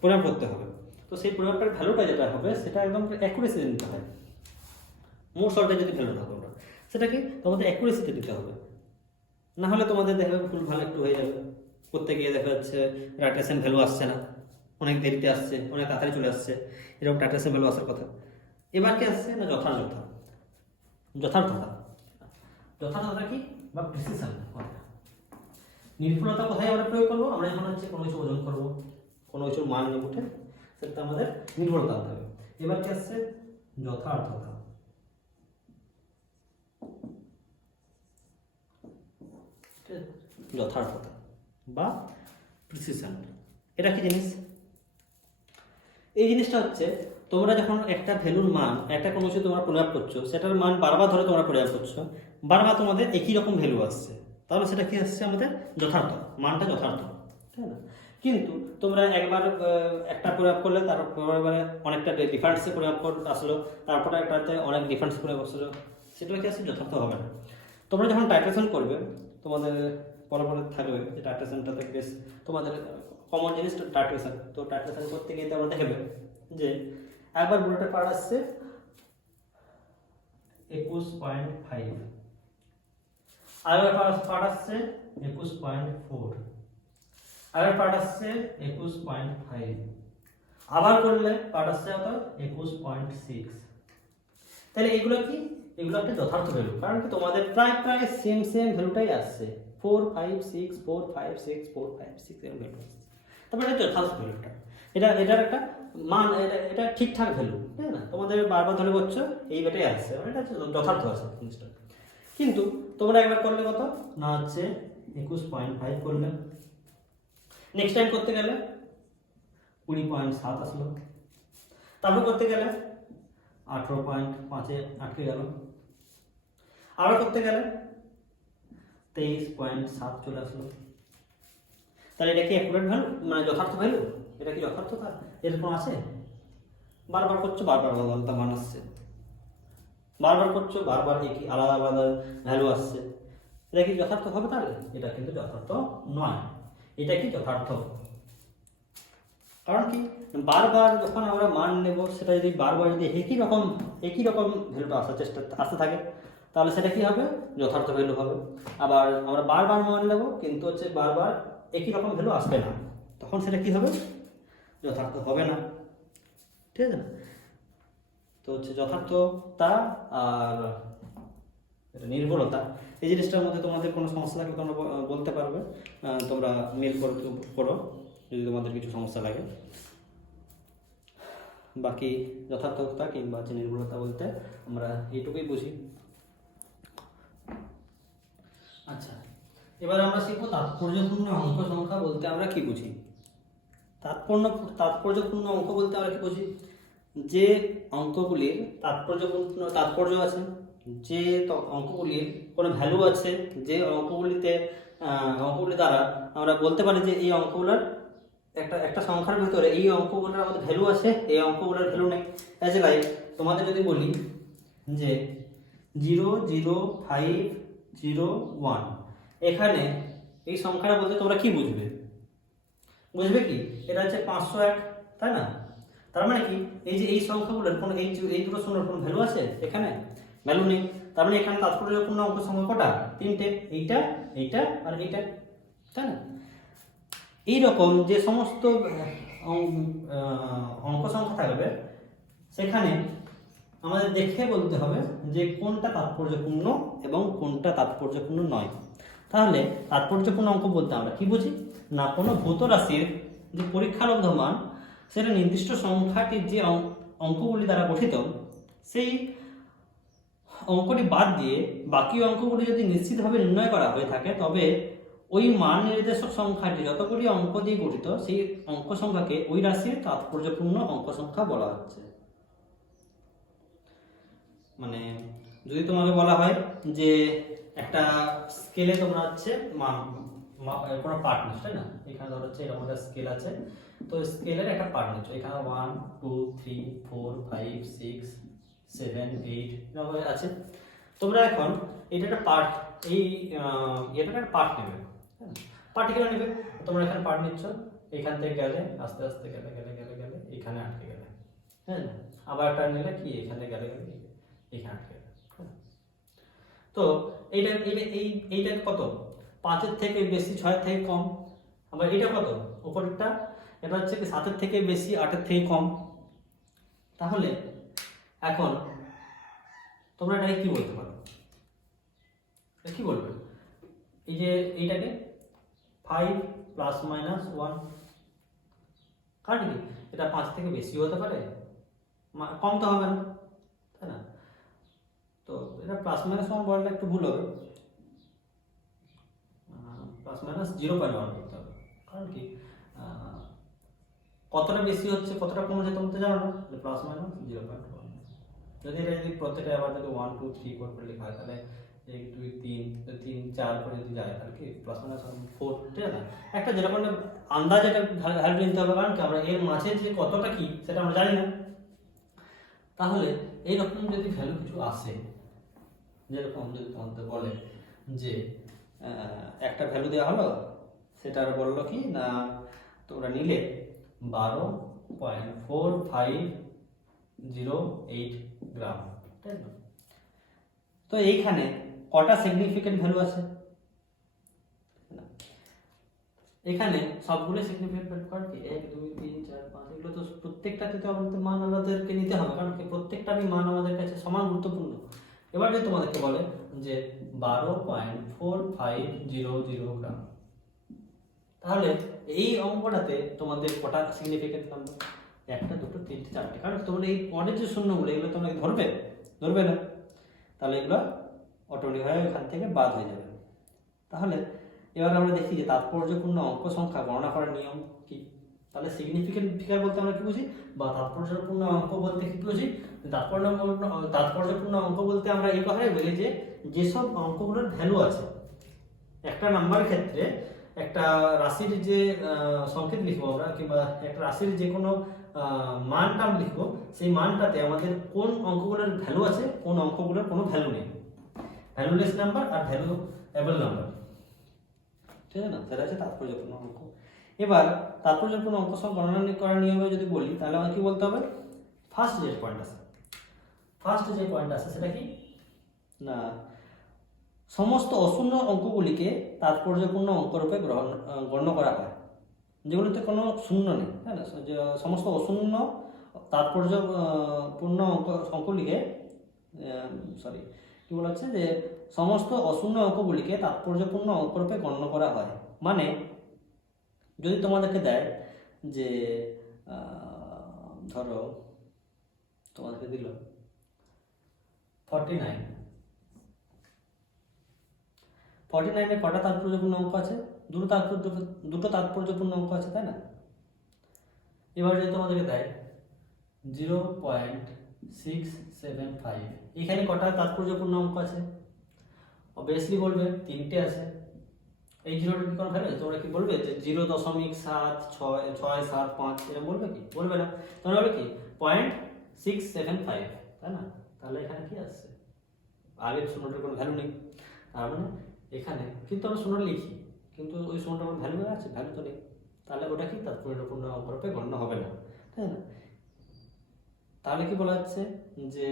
পরিমাপ করতে হবে। তো সেই পরিমাপটার ভ্যালুটা যেটা হবে সেটা একদম অ্যাকুরেসি নিতে হয়। মোট সল্টে যদি ভ্যালু না তোমরা, সেটা কি তোমাদের অ্যাকুরেসিতে দিতে হবে, না হলে তোমাদের দেখবে ভুল ভালো একটু হয়ে যাবে। করতে গিয়ে দেখা যাচ্ছে টাইট্রেশন ভ্যালু আসছে না, অনেক দেরিতে আসছে, অনেক তাড়াতাড়ি চলে আসছে, এরকম টাইট্রেশন ভ্যালু আসার কথা। এবার কি আসছে না যথার্থতা কি বা প্রিসিশন। নির্ভুলতা কোথায় আমরা প্রয়োগ করবো? আমরা যখন হচ্ছে কোনো কিছু ওজন করবো, কোনো কিছুর মান নিয়ে উঠে, সেটা আমাদের নির্ভুলতা হতে হবে। এবার কি আসছে যথার্থতা। যথার্থতা বা প্রিসিশন, এটা কি জিনিস? এই জিনিসটা হচ্ছে তোমরা যখন একটা ভ্যালুর মান, একটা কোনো কিছু তোমরা পরিমাপ করছো, সেটার মান বারবার ধরে তোমরা পরিমাপ করছো, বারবার তোমাদের একই রকম ভ্যালু আসছে, তাহলে সেটা কি আসছে আমাদের যথার্থ, মানটা যথার্থ, তাই না? কিন্তু তোমরা একবার একটা পরিমাপ করলে, তারপরে অনেকটা ডিফারেন্সে পরিমাপ আসলো, তারপরে একটাতে অনেক ডিফারেন্স পরিমাপ আসলো, সেটা কি আসছে যথার্থ হবে না। তোমরা যখন টাইট্রেশন করবে, তোমাদের পরে থাকবে যে টাইট্রেশনটাতে বেশ তোমাদের কমন জিনিস টাইট্রেশন। তো টাইট্রেশন করতে গিয়ে তোমরা দেখবে যে একবার বুলেটের পার্ট আসছে 21.5, আরেকবার পার্ট আসছে 21.4, আরেকবার পার্ট আসছে 21.5, আবার করলে পার্ট আসছে কত 21.6। তাহলে এগুলো কি? এগুলো একটা যথার্থ ভ্যালু, কারণ কি তোমাদের প্রায় সেম ভ্যালুটাই আসছে, 4 5 6 4 5 6 4 5 6 এরকম ভ্যালু আসছে। তারপরে এটা যথার্থ ভ্যালুটা, এটার একটা মান, এটা ঠিকঠাক ভ্যালু, তাই না? তোমাদের বারবার ধরে করছো এই বেটাই আসছে, এটা যথার্থ আছে জিনিসটা। কিন্তু তোমরা একবার করলে কত না হচ্ছে 21.5 করলে, নেক্সট টাইম করতে গেলে 20.7 আসলো, তারপর করতে গেলে 18.5-এ আটকে গেল, আবার করতে গেলে 23.7 চলে আসলো। তাহলে এটা কি অ্যাকুরেট ভ্যালু, মানে যথার্থ ভ্যালু? এটা কি যথার্থতা এরকম আছে? বারবার করছো, বারবার আলাদা মান আসছে, বারবার করছো, বারবার একই আলাদা ভ্যালু আসছে, এটা কি যথার্থ হবে? তাহলে এটা কিন্তু যথার্থ নয়। এটা কি যথার্থ? কারণ কি বারবার যখন আমরা মান নেব, সেটা যদি বারবার যদি একই রকম ভ্যালুটা আসতে থাকে, তাহলে সেটা কি হবে? যথার্থ ভ্যালু হবে। আবার আমরা বারবার মান নেব, কিন্তু হচ্ছে বারবার একই রকম ভ্যালু আসবে না, তখন সেটা কি হবে? যথার্থ হবে না, ঠিক আছে না? তো হচ্ছে যথার্থতা আর নির্ভুলতা, এই জিনিসটার মধ্যে তোমাদের কোনো সমস্যা লাগলে তোমরা বলতে পারবে, তোমরা মেল করো যদি তোমাদের কিছু সমস্যা লাগে। বাকি যথার্থতা কিংবা নির্ভুলতা বলতে আমরা এইটুকুই বুঝি। আচ্ছা, এবার আমরা শিখবো তাৎপর্যপূর্ণ অঙ্ক সংখ্যা বলতে আমরা কি বুঝি। তাৎপর্যপূর্ণ অঙ্ক বলতে আমরা কি বুঝি? যে অঙ্কগুলির তাৎপর্য আছে, যে অঙ্কগুলির কোনো ভ্যালু আছে, যে অঙ্কগুলি দ্বারা আমরা বলতে পারি যে এই অঙ্কগুলোর একটা একটা সংখ্যার ভিতরে এই অঙ্কগুলোর আমাদের ভ্যালু আছে, এই অঙ্কগুলোর ভ্যালু নেই। অ্যাজ লাইক তোমাদের যদি বলি যে 00501, এখানে এই সংখ্যাটা বলতে তোমরা কি বুঝবে? বুঝবে কি এটা হচ্ছে 501, তাই না? তার মানে কি এই যে এই সংখ্যাগুলোর কোনো এই দুটো শূন্যর কোনো ভ্যালু আছে? এখানে ভ্যালু নেই। তার মানে এখানে তাৎপর্যপূর্ণ অঙ্ক সংখ্যা কটা? 3টে, এইটা, এইটা আর এইটা, তাই না? এইরকম যে সমস্ত অঙ্ক সংখ্যা থাকবে সেখানে আমাদের দেখে বলতে হবে যে কোনটা তাৎপর্যপূর্ণ এবং কোনটা তাৎপর্যপূর্ণ নয়। তাহলে তাৎপর্যপূর্ণ অঙ্ক বলতে আমরা কি বুঝি? না কোনো ভৌত রাশির যে পরীক্ষালব্ধ মান সেটা নির্দিষ্ট সংখ্যাটির যে অঙ্কগুলি দ্বারা গঠিত, সেই অঙ্কটি বাদ দিয়ে বাকি অঙ্কগুলি যদি নিশ্চিতভাবে নির্ণয় করা হয়ে থাকে তবে ওই মান নির্দেশক সংখ্যাটি যতগুলি অঙ্ক দিয়ে গঠিত সেই অঙ্ক সংখ্যাকে ওই রাশির তাৎপর্যপূর্ণ অঙ্ক সংখ্যা বলা হচ্ছে। মানে যদি তোমাকে বলা হয় যে একটা স্কেলে তোমরা হচ্ছে কোনো পার্ট নিচ্ছ, তাই না? এখানে ধরো হচ্ছে এরকম একটা স্কেল আছে, তো স্কেলের একটা পার্ট নিচ্ছ, এখানে 1 2 3 4 5 6 7 8 এরকম আছে। তোমরা এখন এটা একটা পার্ট, এই এটা একটা পার্ট নেবে, পার্টিকুলার নেবে। তোমরা এখানে পার্ট নিচ্ছ, এখান থেকে গেলে আস্তে আস্তে গেলে গেলে গেলে গেলে এখানে আটকে গেলে, হ্যাঁ, আবার একটা নিলে কি এখানে গেলে গেলে এখানে আটকে গেলে। তো এইটা এইটা এইটা কত? 5-এর থেকে বেশি, 6-এর থেকে কম। আবার এটা কত? উপরেরটা এটা হচ্ছে কি 7-এর থেকে বেশি, 8-এর থেকে কম। তাহলে এখন তোমরা এটাকে কি বলতে পারো? কি বলবে? এই যে এইটাকে 5 ± 1, কারণ কি এটা 5 থেকে বেশি হতে পারে, কম তো হবে না, তাই না? তো এটা ± 1 বললে একটু ভুল হবে, ±0.1 করতে হবে। কারণ কি কতটা বেশি হচ্ছে কতটা কম হচ্ছে তোমরা তো জানো না, ±0.1। যদি এটা যদি প্রত্যেকটা আবার যদি 1 2 3 4 করে লেখা হয় তাহলে 1 2 3 3 4 করে যদি যায় তাহলে কি ±4, ঠিক আছে? একটা যেরকম আন্দাজ একটা ভ্যালু নিতে হবে, কারণ কি আমরা এর মাঝে যে কতটা কি সেটা আমরা জানি না। তাহলে এইরকম যদি ভ্যালু কিছু আসে, যেরকম যদি তোমাদের বলে যে একটা ভ্যালু দেওয়া হলো, সেটার বললো কি না তোমরা নিলে 12.4508 গ্রাম, তাই না? তো এইখানে কটা সিগনিফিকেন্ট ভ্যালু আছে? এখানে সবগুলো সিগনিফিকেন্ট ভ্যালু, কারণ কি 1 2 3 4 5 এগুলো তো প্রত্যেকটাতে তো আমাদের মান আমাদেরকে নিতে হবে, কারণ কি প্রত্যেকটারই মান আমাদের কাছে সমান গুরুত্বপূর্ণ। এবার যদি তোমাদেরকে বলে যে 12.4500 গ্রাম, তাহলে এই অঙ্কটাতে তোমাদের কটা সিগনিফিকেন্ট নাম্বার? 1 2 3 4, কারণ তোমরা এই পরের যে শূন্যগুলো এগুলো তোমরা ধরবে না, তাহলে এগুলো অটোমেটিকভাবে এখান থেকে বাদ হয়ে যাবে। তাহলে এবার আমরা দেখি যে তাৎপর্যপূর্ণ অঙ্ক সংখ্যা গণনা করার নিয়ম কি। তাহলে সিগনিফিকেন্ট ফিগার বলতে আমরা কি বুঝি, বা তাৎপর্যপূর্ণ অঙ্ক বলতে কি বুঝি? তাৎপর্যপূর্ণ অঙ্ক বলতে আমরা এই কথাই বলি যে যেসব অঙ্কগুলোর ভ্যালু আছে, একটা নাম্বারের ক্ষেত্রে একটা রাশির যে সংকেত লিখবো আমরা, কিংবা একটা রাশির যে কোনো মানটা লিখবো, সেই মানটাতে আমাদের কোন অঙ্কগুলোর ভ্যালু আছে, কোন অঙ্কগুলোর কোনো ভ্যালু নেই, ভ্যালুলেস নাম্বার আর ভ্যালুএবল নাম্বার, ঠিক আছে না? সেটা হচ্ছে তাৎপর্যপূর্ণ অঙ্ক। এবার তাৎপর্যপূর্ণ অঙ্ক সব গণনা করার নিয়মে যদি বলি তাহলে আমাকে কি বলতে হবে? ফার্স্ট যে পয়েন্ট আছে সেটা কি না সমস্ত অশূন্য অঙ্কগুলিকে তাৎপর্যপূর্ণ অঙ্করূপে গণ্য করা হয়, যেগুলোতে কোনো শূন্য নেই, তাই না? সমস্ত অশূন্য তাৎপর্যপূর্ণ অঙ্কগুলিকে কি বলা হচ্ছে যে সমস্ত অশূন্য অঙ্কগুলিকে তাৎপর্যপূর্ণ অঙ্করূপে গণ্য করা হয়। মানে যদি তোমাদেরকে দেয় যে ধরো তোমাদেরকে দিল 49 কটা তাৎপর্যপূর্ণ অঙ্ক আছে? দুটো তাৎপর্যপূর্ণ অঙ্ক আছে, তাই না? এবার যদি তোমাদেরকে দেয় 0.675, এখানে কটা তাৎপর্যপূর্ণ অঙ্ক আছে? অবভিয়াসলি বলবে 3টে আছে, এই জিরোটা কি কোনো ভ্যালু আছে? তোমরা কি বলবে যে 0.765 এরকম বলবে কি? বলবে না। তোমরা বলবে কি 0.675, তাই না? তাহলে এখানে কি আসছে? আগের শূন্যটার কোনো ভ্যালু নেই, তার মানে এখানে কিন্তু আমরা শূন্য লিখি, কিন্তু ওই শূন্যটার কোনো ভ্যালু আছে? ভ্যালু তো নেই, তাহলে ওটা কি তাৎপর্যপূর্ণ অঙ্ক রূপে গণ্য হবে না, তাই না? তাহলে কি বলা যাচ্ছে যে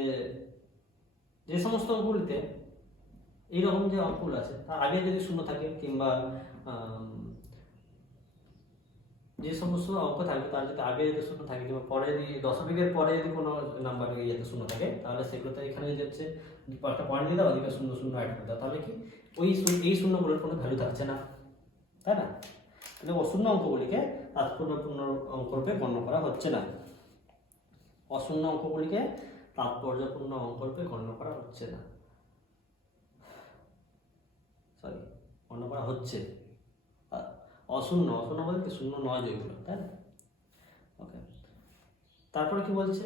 যে সমস্ত অঙ্কগুলিতে এইরকম যে অঙ্কগুলো আছে তার আগে যদি শূন্য থাকে, কিংবা যে সমস্ত অঙ্ক থাকবে তার যদি আগে যদি শূন্য থাকে, কিংবা পরে যদি দশমিকের পরে যদি কোনো নাম্বার ইয়েতে শূন্য থাকে, তাহলে সেগুলোতে এখানে যদি হচ্ছে একটা পয়েন্ট দিয়ে দাও, ওদিকে শূন্য শূন্য অ্যাড করে দাও, তাহলে কি ওই এই শূন্যগুলোর কোনো ভ্যালু থাকছে না, তাই না? তাহলে অশূন্য অঙ্কগুলিকে তাৎপর্যপূর্ণ অঙ্ক রূপে গণ্য করা হচ্ছে না। অশূন্য অঙ্কগুলিকে তাৎপর্যপূর্ণ অঙ্ক রূপে গণ্য করা হচ্ছে না, সরি, গণ্য করা হচ্ছে। অশূন্য, অশূন্য বলতে শূন্য নয় যেগুলো, তাই না? ওকে, তারপরে কি বলছে,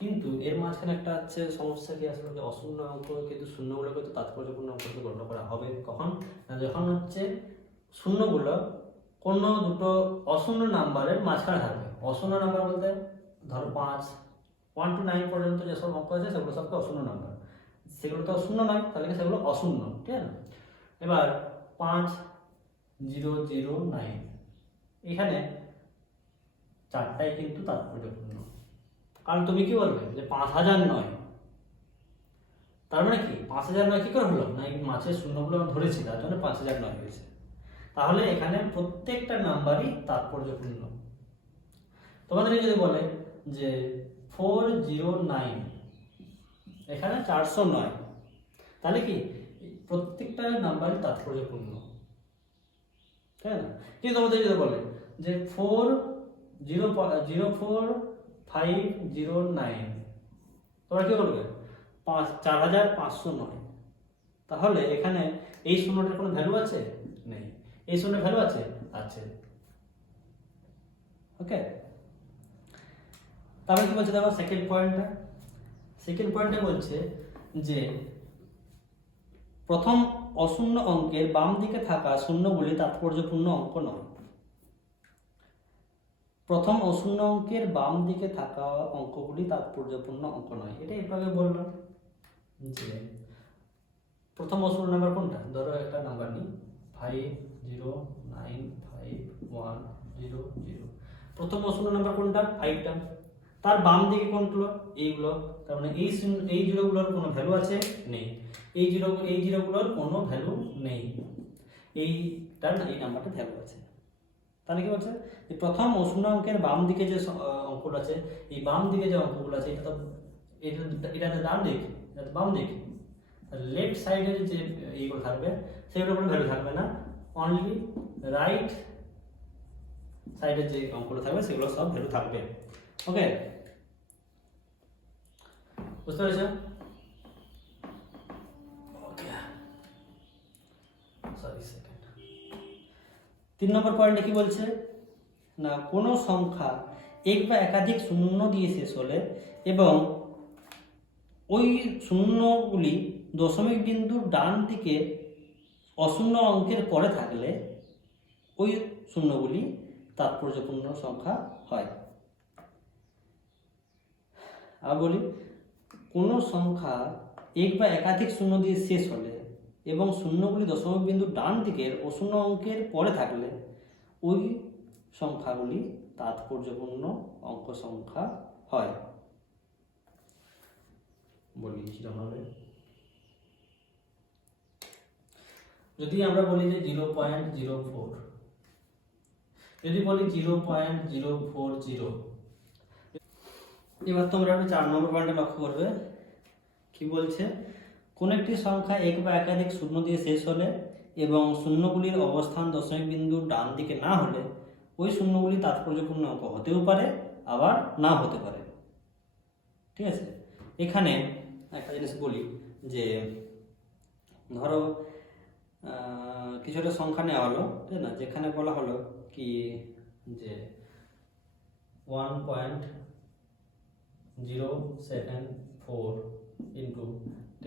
কিন্তু এর মাঝখানে একটা হচ্ছে সমস্যা কি আসলে, যে অশূন্য অঙ্ক কিন্তু শূন্যগুলোকে তো তাৎপর্যপূর্ণ অঙ্ক রূপে গণ্য করা হবে কখন না, যখন হচ্ছে শূন্যগুলো কোনো দুটো অশূন্য নাম্বারের মাঝখানে থাকবে। অশূন্য নাম্বার বলতে ধরো 5, 1 to 9 পর্যন্ত যেসব অঙ্ক আছে সেগুলো সবকে অশূন্য নাম্বার, সেগুলো তো শূন্য নয়, তাহলে সেগুলো অশূন্য, ঠিক আছে? এবার 5009, এখানে চারটাই কিন্তু তাৎপর্যপূর্ণ, কারণ তুমি কি বলবে যে 5000 নয়, তার মানে কি 5000 নয় কি করে হলো না, এই মাছের শূন্যগুলো আমরা ধরেছি তার জন্য 5000 নয় হয়েছে। তাহলে এখানে প্রত্যেকটা নাম্বারই তাৎপর্যপূর্ণ। তোমাদের যদি বলে যে 409, এখানে 409, তাহলে কি প্রত্যেকটা নাম্বারই তাৎপর্যপূর্ণ, তাই না? কিন্তু তোমাদের যদি বলে যে 40509, তোমরা কি বলবে 4509, তাহলে এখানে এই শূন্যটার কোনো ভ্যালু আছে? নেই। এই শূন্যের ভ্যালু আছে? আছে। ওকে, তারপরে কি বলছে দেখো সেকেন্ড পয়েন্টে বলছে যে প্রথম অশূন্য অঙ্কের বাম দিকে থাকা শূন্যগুলি তাৎপর্যপূর্ণ অঙ্ক নয়। প্রথম অশূন্য অঙ্কের বাম দিকে থাকা অঙ্কগুলি তাৎপর্যপূর্ণ অঙ্ক নয়, এটা এভাবে বললাম যে প্রথম অশূন্য নাম্বার কোনটা, ধরো একটা নাম্বার নিই 50951000, প্রথম অশূন্য নাম্বার কোনটা, 5টা, তার বাম দিকে কোনগুলো, এইগুলো, তার মানে এই জিরোগুলোর কোনো ভ্যালু আছে? নেই। এই জিরোগুলোর কোনো ভ্যালু নেই, এইটার না, এই নাম্বারটা ভ্যালু আছে। তাহলে কি বলছে যে প্রথম অশূন্য অঙ্কের বাম দিকে যে অঙ্কগুলো আছে, এই বাম দিকে যে অঙ্কগুলো আছে, এটা তো এটা তো ডান দিক, এটা তো বাম দিক, লেফট সাইডের যে এইগুলো থাকবে সেগুলোর কোনো ভ্যালু থাকবে না, অনলি রাইট সাইডের যে অঙ্কগুলো থাকবে সেগুলো সব ভ্যালু থাকবে। ওকে, বুঝতে পেরেছ? ওকে, সরি, সেকেন্ড 3 নম্বর পয়েন্টে কি বলছে না, কোনো সংখ্যা এক বা একাধিক শূন্য দিয়ে শেষ হলে এবং ওই শূন্যগুলি দশমিক বিন্দুর ডান দিকে অশূন্য অঙ্কের পরে থাকলে ওই শূন্যগুলি তাৎপর্যপূর্ণ সংখ্যা হয়। আর বলি, কোনো সংখ্যা এক বা একাধিক শূন্য দিয়ে শেষ হলে এবং শূন্যগুলি দশমিক বিন্দুর ডান দিকের অশূন্য অঙ্কের পরে থাকলে ওই সংখ্যাগুলি তাৎপর্যপূর্ণ অঙ্ক সংখ্যা হয়। বলি কিরকমভাবে, যদি আমরা বলি যে 0.04, যদি বলি 0.040, এবার তোমরা 4 নম্বর পয়েন্টে লক্ষ্য করবে কি বলছে, কোন একটি সংখ্যা এক বা একাধিক শূন্য দিয়ে শেষ হলে এবং শূন্যগুলির অবস্থান দশমিক বিন্দুর ডান দিকে না হলে ওই শূন্যগুলি তাৎপর্যপূর্ণ অঙ্ক হতেও পারে আবার না হতে পারে। ঠিক আছে, এখানে একটা জিনিস বলি যে ধরো কিছু একটা সংখ্যা নেওয়া হলো, ঠিক না, যেখানে বলা হলো কি যে 1.074 × 10⁻³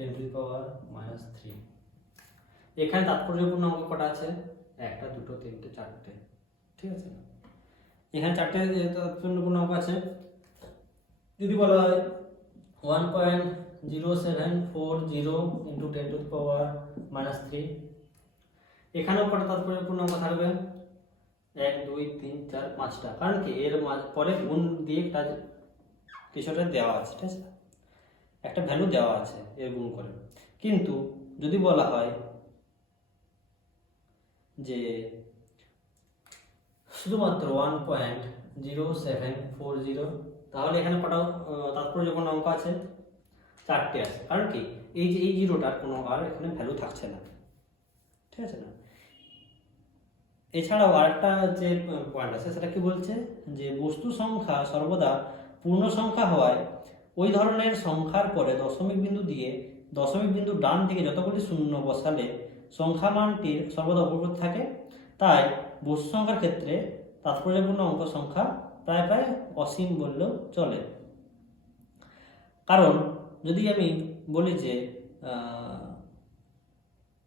এখানে তাৎপর্যপূর্ণ অঙ্ক কটা আছে? 1 2 3 4টে, ঠিক আছে। এখানে 4টে তাৎপর্যপূর্ণ অঙ্ক আছে। যদি বলা হয় 1.0740 × 10⁻³ এখানেও কটা তাৎপর্যপূর্ণ অঙ্ক থাকবে? 1 2 3 4 5টা। কারণ কি এর পরে গুণ দিয়ে কিছুটা দেওয়া আছে, ঠিক আছে, একটা ভ্যালু দেওয়া আছে এর গুণ করে। কিন্তু যদি বলা হয় যে শুধুমাত্র 1.0740, তাহলে এখানে কটা তাৎপর্যপূর্ণ অঙ্ক আছে? 4টে আছে। কারণ কি এই যে এই জিরোটার কোনো আর এখানে ভ্যালু থাকছে না, ঠিক আছে না। এছাড়াও আরেকটা যে পয়েন্ট আছে সেটা কি বলছে যে বস্তু সংখ্যা সর্বদা পূর্ণ সংখ্যা হওয়ায় ওই ধরনের সংখ্যার পরে দশমিক বিন্দু দিয়ে দশমিক বিন্দু ডান দিকে যতগুলি শূন্য বসালে সংখ্যা মানটির সর্বদা অপরিবর্তিত থাকে। তাই বস্তু সংখ্যার ক্ষেত্রে তাৎপর্যপূর্ণ অঙ্ক সংখ্যা প্রায় প্রায় অসীম বললেও চলে। কারণ যদি আমি বলি যে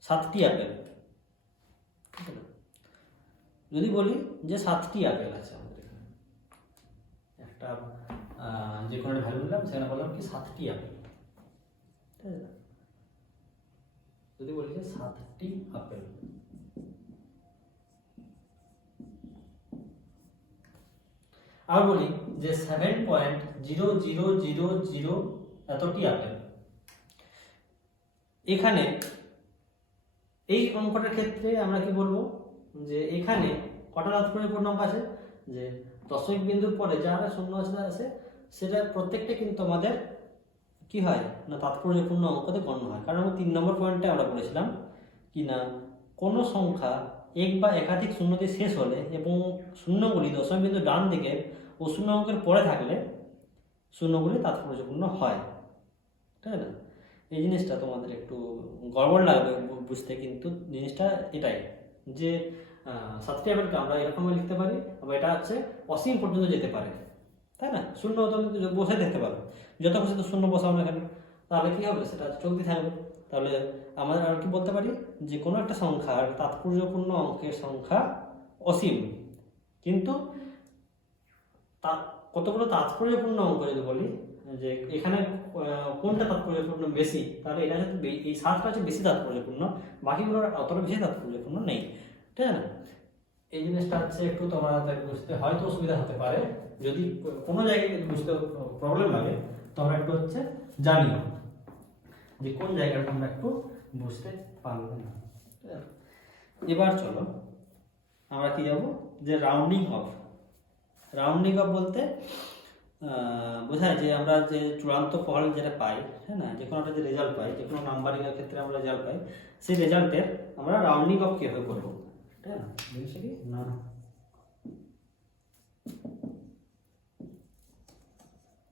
7টি আপেল, যদি বলি যে 7টি আপেল আছে আমাদের এখানে, একটা যে কোনো ভ্যালু নিলাম, সেখানে বললাম কি 7টি আপেল, ঠিক আছে। যদি বলি যে 7টি আপেল, আর বলি যে 7.0000 এতটি আপেল, এখানে এই অঙ্কটার ক্ষেত্রে আমরা কি বলবো যে এখানে কটা তাৎপর্যপূর্ণ অঙ্ক আছে? যে দশমিক বিন্দুর পরে যারা শূন্য আছে সেটা প্রত্যেকটা কিন্তু আমাদের কি হয় না তাৎপর্যপূর্ণ অঙ্কতে গণ্য হয়। কারণ আমরা 3 নম্বর পয়েন্টে আমরা বলেছিলাম কি না কোনো সংখ্যা এক বা একাধিক শূন্যতে শেষ হলে এবং শূন্যগুলি দশমিক বিন্দু ডান দিকে ও শূন্য অঙ্কের পরে থাকলে শূন্যগুলি তাৎপর্যপূর্ণ হয়, ঠিক আছে না। এই জিনিসটা তোমাদের একটু গড়বড় লাগবে বুঝতে, কিন্তু জিনিসটা এটাই যে 7টি আপেলকে আমরা এরকম লিখতে পারি, আবার এটা হচ্ছে অসীম পর্যন্ত যেতে পারে, তাই না। শূন্য বসে দেখতে পারো, যত খুশি তো শূন্য বসাও না কেন, তাহলে কি হবে সেটা চলতে থাকবে। তাহলে আমরা আর কি বলতে পারি যে কোনো একটা সংখ্যার তাৎপর্যপূর্ণ অঙ্কের সংখ্যা অসীম, কিন্তু কতগুলো তাৎপর্যপূর্ণ অঙ্ক যদি বলি যে এখানে কোনটা তাৎপর্যপূর্ণ বেশি, তাহলে এটা হচ্ছে এই 7টা হচ্ছে বেশি তাৎপর্যপূর্ণ, বাকিগুলোর অতটা বেশি তাৎপর্যপূর্ণ নেই, ঠিক আছে না। এই জিনিসটা হচ্ছে একটু তোমাদের বুঝতে হয়তো অসুবিধা হতে পারে, যদি কোনো জায়গায় বুঝতে প্রবলেম লাগে তোমরা একটু হচ্ছে জানিও যে কোন জায়গাটা তোমরা একটু বুঝতে পারবে না। এবার চলো আমরা কি যাবো যে রাউন্ডিং অফ। রাউন্ডিং অফ বলতে বোঝায় যে আমরা যে চূড়ান্ত ফল যেটা পাই, হ্যাঁ না, যে কোনো একটা যে রেজাল্ট পাই, যে কোনো নাম্বারিং এর ক্ষেত্রে আমরা রেজাল্ট পাই, সেই রেজাল্টের আমরা রাউন্ডিং অফ কীভাবে করবো, ঠিক আছে জিনিসটা কি না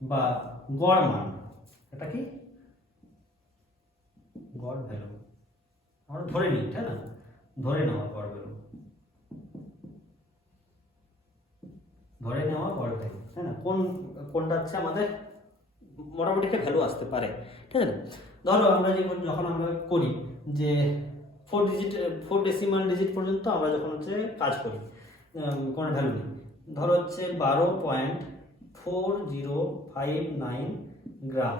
বা গড় মান, এটা কি গড় ভ্যালু আমরা ধরে নিই, তাই না, ধরে নেওয়া গড় ভ্যালু, ধরে নেওয়া গড় ভ্যালু, তাই না। কোনটা হচ্ছে আমাদের মোটামুটি একটা ভ্যালু আসতে পারে, ঠিক আছে। ধরো আমরা যখন আমরা করি যে 4 ডেসিমাল ডিজিট পর্যন্ত আমরা যখন হচ্ছে কাজ করি কোনো ভ্যালু নেই, ধরো হচ্ছে 12.4059 গ্রাম,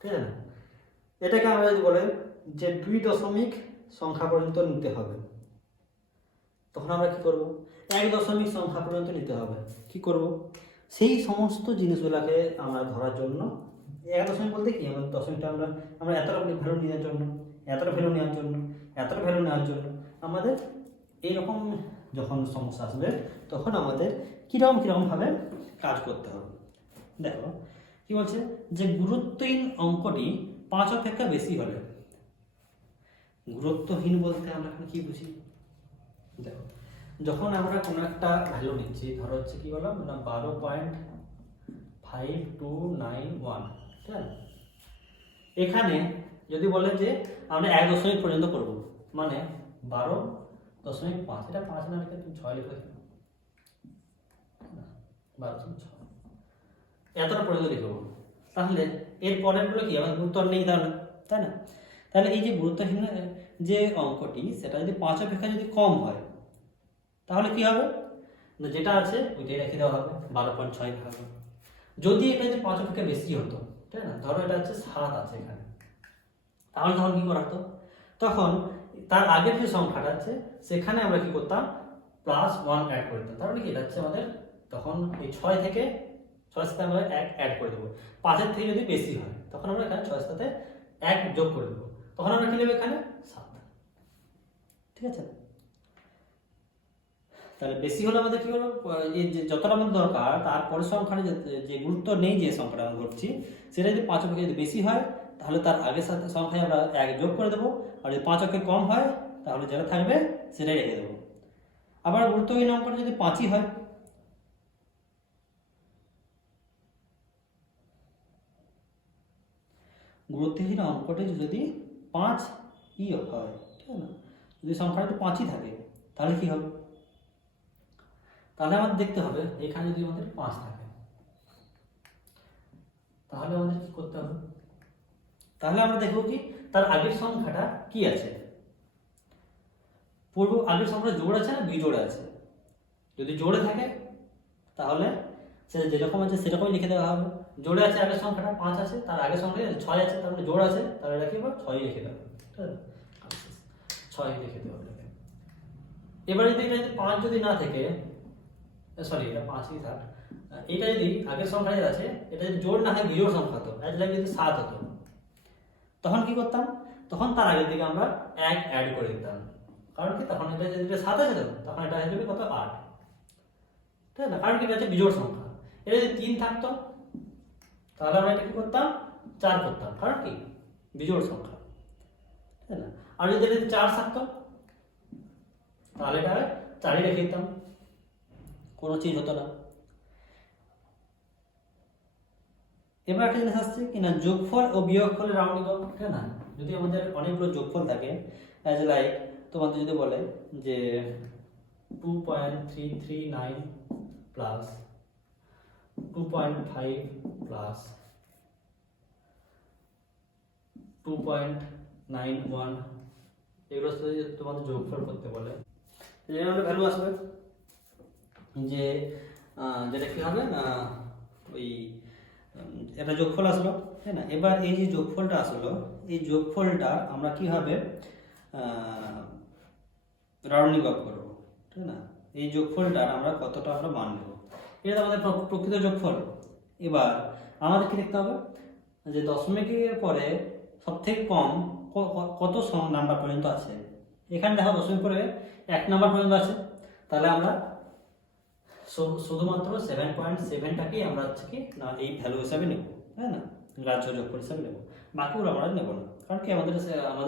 ঠিক আছে না। এটাকে আমরা যদি বলেন যে 2 দশমিক সংখ্যা পর্যন্ত নিতে হবে, তখন আমরা কি করব 1 দশমিক সংখ্যা পর্যন্ত নিতে হবে। কি করব সেই সমস্ত জিনিসগুলোকে আমরা ধরার জন্য 1 দশমিক বলতে কি আমাদের দশমিকটা আমরা এতটা ভ্যালু নেওয়ার জন্য, এতটা ভ্যালু নেওয়ার জন্য, এতটা ভ্যালু নেওয়ার জন্য আমাদের এইরকম যখন সমস্যা আসবে তখন আমাদের কীরকমভাবে কাজ করতে হবে। দেখো কি বলছে যে গুরুত্বহীন অঙ্কটি 5 অপেক্ষা বেশি হলে, গুরুত্বহীন বলতে আমরা এখন কি বুঝি, দেখো যখন আমরা কোনো একটা ভ্যালু নিচ্ছি, ধরো হচ্ছে কি বললাম না 12.5291, ঠিক আছে। এখানে যদি বলে যে আমরা 1 দশমিক পর্যন্ত করব, মানে 12.5, এটা 5 না লিখে তুমি 6 লিখে 12.6 এতটা পর্যন্ত লিখবো, তাহলে এর পরের গুলো কি আমাদের উত্তর নেই তাহলে, তাই না। তাহলে এই যে গুরুত্বহীন যে অঙ্কটি সেটা যদি 5 অপেক্ষা যদি কম হয় তাহলে কি হবে না, যেটা আছে ওইটাই রেখে দেওয়া হবে, 12.6 হবে। যদি এটা যদি 5 অপেক্ষা বেশি হতো, তাই না, ধরো এটা হচ্ছে 7 আছে এখানে, তাহলে তখন কি করা হতো, তখন তার আগের যে সংখ্যাটা আছে সেখানে আমরা কি করতাম, +1 অ্যাড করে দিতাম। তাহলে কি এটা হচ্ছে আমাদের, তখন এই 6 থেকে 6 সাথে আমরা 1 অ্যাড করে দেবো। 5-এর থেকে যদি বেশি হয় তখন আমরা এখানে 6 সাথে 1 যোগ করে দেবো, তখন আমরা কি নেবো এখানে 7। ঠিক আছে, তাহলে বেশি হলে আমাদের কি হলো, এই যে যতটা আমাদের দরকার তারপরের সংখ্যাটা যে গুরুত্ব নেই যে সংখ্যাটা আমরা ধরছি সেটা যদি 5 অপেক্ষা যদি বেশি হয় তাহলে তার আগের সাথে সংখ্যায় আমরা 1 যোগ করে দেবো, আর যদি 5 অপেক্ষা কম হয় তাহলে যেটা থাকবে সেটাই রেখে দেবো। আবার গুরুত্বহীন অঙ্কটা যদি 5ই হয়, গুরুত্বহীন অঙ্কটি যদি 5ই হয়, ঠিক আছে না, যদি সংখ্যাটা 5ই থাকে তাহলে কি হবে, তাহলে আমাদের দেখতে হবে এখানে যদি আমাদের 5 থাকে তাহলে আমাদের কি করতে হবে, তাহলে আমরা দেখব কি তার আগের সংখ্যাটা কি আছে, আগের সংখ্যাটা জোড় আছে না বিজোড় আছে। যদি জোড়ে থাকে তাহলে সে যেরকম আছে সেরকমই লিখে দেওয়া হবে। জোড়ে আছে আগের সংখ্যাটা 5 আছে, তার আগের সংখ্যা 6 আছে, তার মানে জোড় আছে, তাহলে এটা কি হবে 6ই লিখে দেওয়া হবে, ঠিক আছে, 6ই লিখে দেওয়া হবে। এবার যদি এটা 5 যদি না থাকে, সরি এটা 5ই থাক, এটা যদি আগের সংখ্যা যেটা আছে এটা যদি জোড় না হয় বিজোড় সংখ্যা হতো, যদি 7 হতো তখন কি করতাম, তখন তার আগের দিকে আমরা 1 অ্যাড করে দিতাম। কারণ কি তখন এটা যদি 7 আছে তখন এটা হয়ে যাবে কত, 8, ঠিক আছে, কারণ কি এটা হচ্ছে বিজোড় সংখ্যা। এটা যদি 3 থাকতো তাহলে আমরা এটা কি করতাম, 4 করতাম, কারণ কি বিজোড় সংখ্যা, ঠিক আছে না। আর যদি এটা 4 থাকতো তাহলে এটা 4ই রেখে দিতাম, কোনো চেঞ্জ হতো না। এবার একটা জিনিস আসছে কি না, যোগফল ও বিয়োগফলের রাউন্ডিং অফ, ঠিক না, যদি আমাদের অনেকগুলো যোগফল থাকে, অ্যাজ লাইক তোমাদের যদি বলে যে 2.339 প্লাস 2.5 প্লাস 2.91, এগুলো যদি তোমাদের যোগফল করতে বলে একটা ভ্যালু আসবে, যে যেটা কি হবে না, ওই এটা যোগফল আসলো, তাই না। এবার এই যে যোগফলটা আসলো, এই যোগফলটা আমরা কিভাবে রাউন্ডিং অফ করবো, ঠিক না, এই যোগফলটার আমরা কতটা আমরা মান নেব, এটা আমাদের প্রকৃত যোগফল। এবার আমাদের কি দেখতে হবে যে দশমিকের পরে সব থেকে কম কত নাম্বার পর্যন্ত আছে। এখানে দেখো দশমিক পরে 1 নাম্বার পর্যন্ত আছে, তাহলে আমরা শুধুমাত্র 7.7টাকেই আমরা হচ্ছে কি না এই ভ্যালু হিসাবে নেব, তাই না, গ্রাহ্য যোগফল হিসাবে নেব, বাকিগুলো আমরা নেব না। কারণ কি আমাদের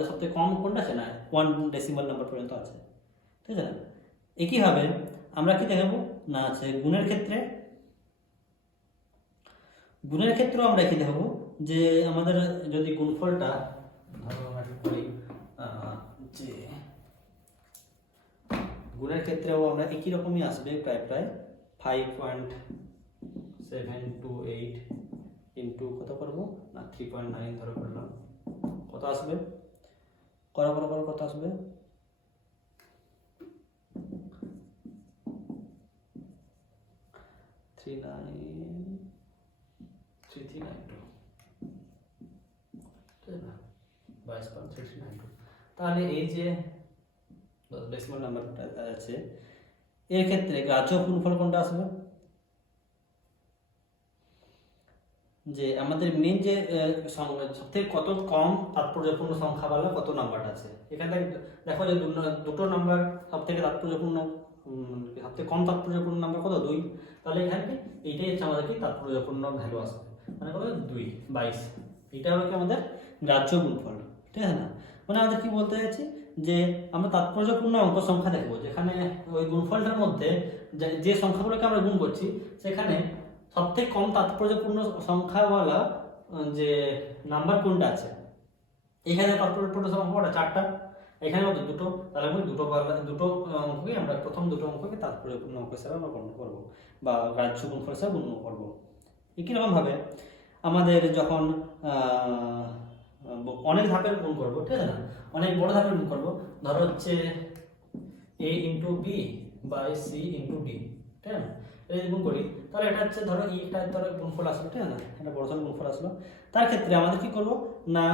সবথেকে কম কোনটা আছে না 1 ডেসিমাল নাম্বার পর্যন্ত আছে, ঠিক আছে না। একইভাবে আমরা কি দেখাবো না আছে গুণের ক্ষেত্রেও আমরা কি দেখাবো যে আমাদের যদি গুণফলটা ধরো আমরা করি যে গুণের ক্ষেত্রেও আমরা একই রকমই আসবে, প্রায় 5.728 ইন্টু কত করবো না 3.9 ধরে করলাম, কত আসবে, কত আসবে, 3392, ঠিক না, 22.3392। তাহলে এই যে ডেসিমাল নাম্বারটা আছে এর ক্ষেত্রে গ্রাহ্য গুণফল কোনটা আসবে, যে আমাদের মেন যে সবথেকে কত কম তাৎপর্যপূর্ণ সংখ্যা বলা কত নাম্বারটা আছে। এখানে দেখো যে দুটো নাম্বার সবথেকে তাৎপর্যপূর্ণ, সবথেকে কম তাৎপর্যপূর্ণ নাম্বার কত, 2, তাহলে এখানে এইটাই হচ্ছে আমাদের কি তাৎপর্যপূর্ণ ভ্যালু আসবে, মানে কত 2, 22, এটা হলো কি আমাদের গ্রাহ্য গুণফল, ঠিক আছে না। মানে আমাদের কি বলতে চাইছি যে আমরা তাৎপর্যপূর্ণ অঙ্ক সংখ্যা দেখবো যেখানে ওই গুণফলটার মধ্যে যে সংখ্যাগুলোকে আমরা গুণ করছি সেখানে সবথেকে কম তাৎপর্যপূর্ণ সংখ্যাওয়ালা যে নাম্বার কোনটা আছে। এখানে তাৎপর্যপূর্ণ সংখ্যা 4টা, এখানে দুটো, তাহলে আমি দুটো অঙ্ককে আমরা প্রথম দুটো অঙ্ককে তাৎপর্যপূর্ণ অঙ্ক হিসাবে আমরা গণ্য করবো বা গ্রাহ্য গুণফল হিসাবে গণ্য করবো। একই রকম ভাবে আমাদের যখন অনেক ধাপের গুণ করবো, ঠিক আছে না, অনেক বড় ধাপের গুণ করবো। ধরো হচ্ছে a into B by C into D, ঠিক আছে না, এটা যদি গুণ করি তাহলে এটা হচ্ছে ধরো এইটা ধরো গুণফল আসলো, ঠিক আছে না, এটা বড় সড়ো গুণফল আসলো। তার ক্ষেত্রে আমাদের কি করবো না,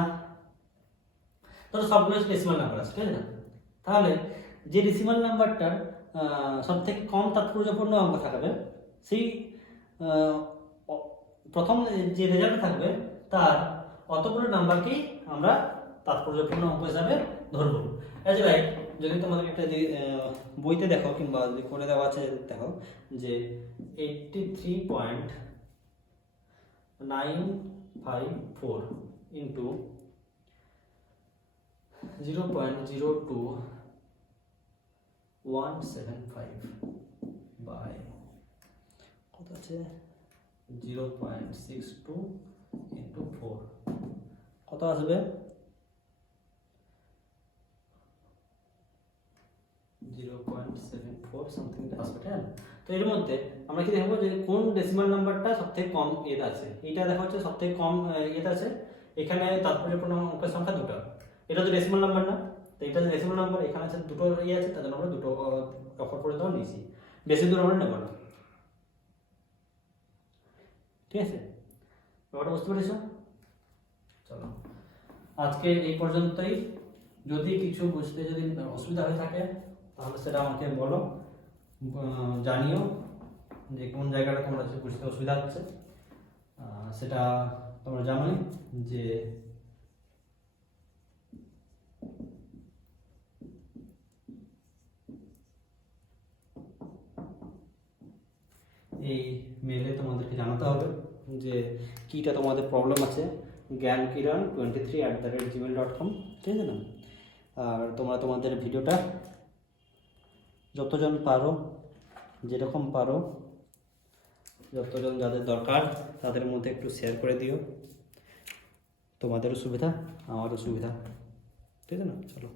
ধরো সবগুলো ডেসিমাল নাম্বার আছে, ঠিক আছে না, তাহলে যে ডেসিমাল নাম্বারটার সব থেকে কম তাৎপর্যপূর্ণ অঙ্ক থাকবে সেই প্রথম যে রেজাল্ট থাকবে তার অতগুলো নাম্বারকেই আমরা তাৎপর্যপূর্ণ অঙ্ক হিসাবে ধরবো। এজ লাইক যদি তোমাদের একটা বইতে দেখো কিংবা যদি করে দেওয়া আছে দেখো যে 83.954 ইন্টু 0.02175 বাই কত আছে 0.62 ইন্টু 4 কত আসবে 0.74 সামথিং আসবে, ঠিক আছে। তো এর মধ্যে আমরা কি দেখবো যে কোন ডেসিমাল নাম্বারটা সবথেকে কম ইয়েতে আছে, এইটা দেখা হচ্ছে সবথেকে কম ইয়েতে আছে। এখানে তাৎপর্যপূর্ণ অঙ্কের সংখ্যা দুটো, এটা তো ডেসিমাল নাম্বার না, তো এটা ডেসিমাল নাম্বার, এখানে আছে দুটো ইয়ে আছে, তার জন্য আমরা দুটো অক্ষর পর্যন্ত নিয়েছি, বেশি দূর আমরা নেব না, ঠিক আছে। ব্যাপারটা বুঝতে পেরেছো? চলো আজকে এই পর্যন্তই। যদি কিছু বুঝতে যদি অসুবিধা হয়ে থাকে তাহলে সেটা আমাকে বলো, জানিও যে কোন জায়গাটা তোমরা বুঝতে অসুবিধা হচ্ছে, সেটা তোমরা জানোই যে এই মেলে তোমাদেরকে জানাতে হবে যে কীটা তোমাদের প্রবলেম আছে, gyankiran23@gmail.com, ঠিক আছে না। আর তোমরা তোমাদের ভিডিওটা যতজন পারো, যেরকম পারো, যতজন যাদের দরকার তাদের মধ্যে একটু শেয়ার করে দিও, তোমাদেরও সুবিধা আমারও সুবিধা, ঠিক আছে না। চলো।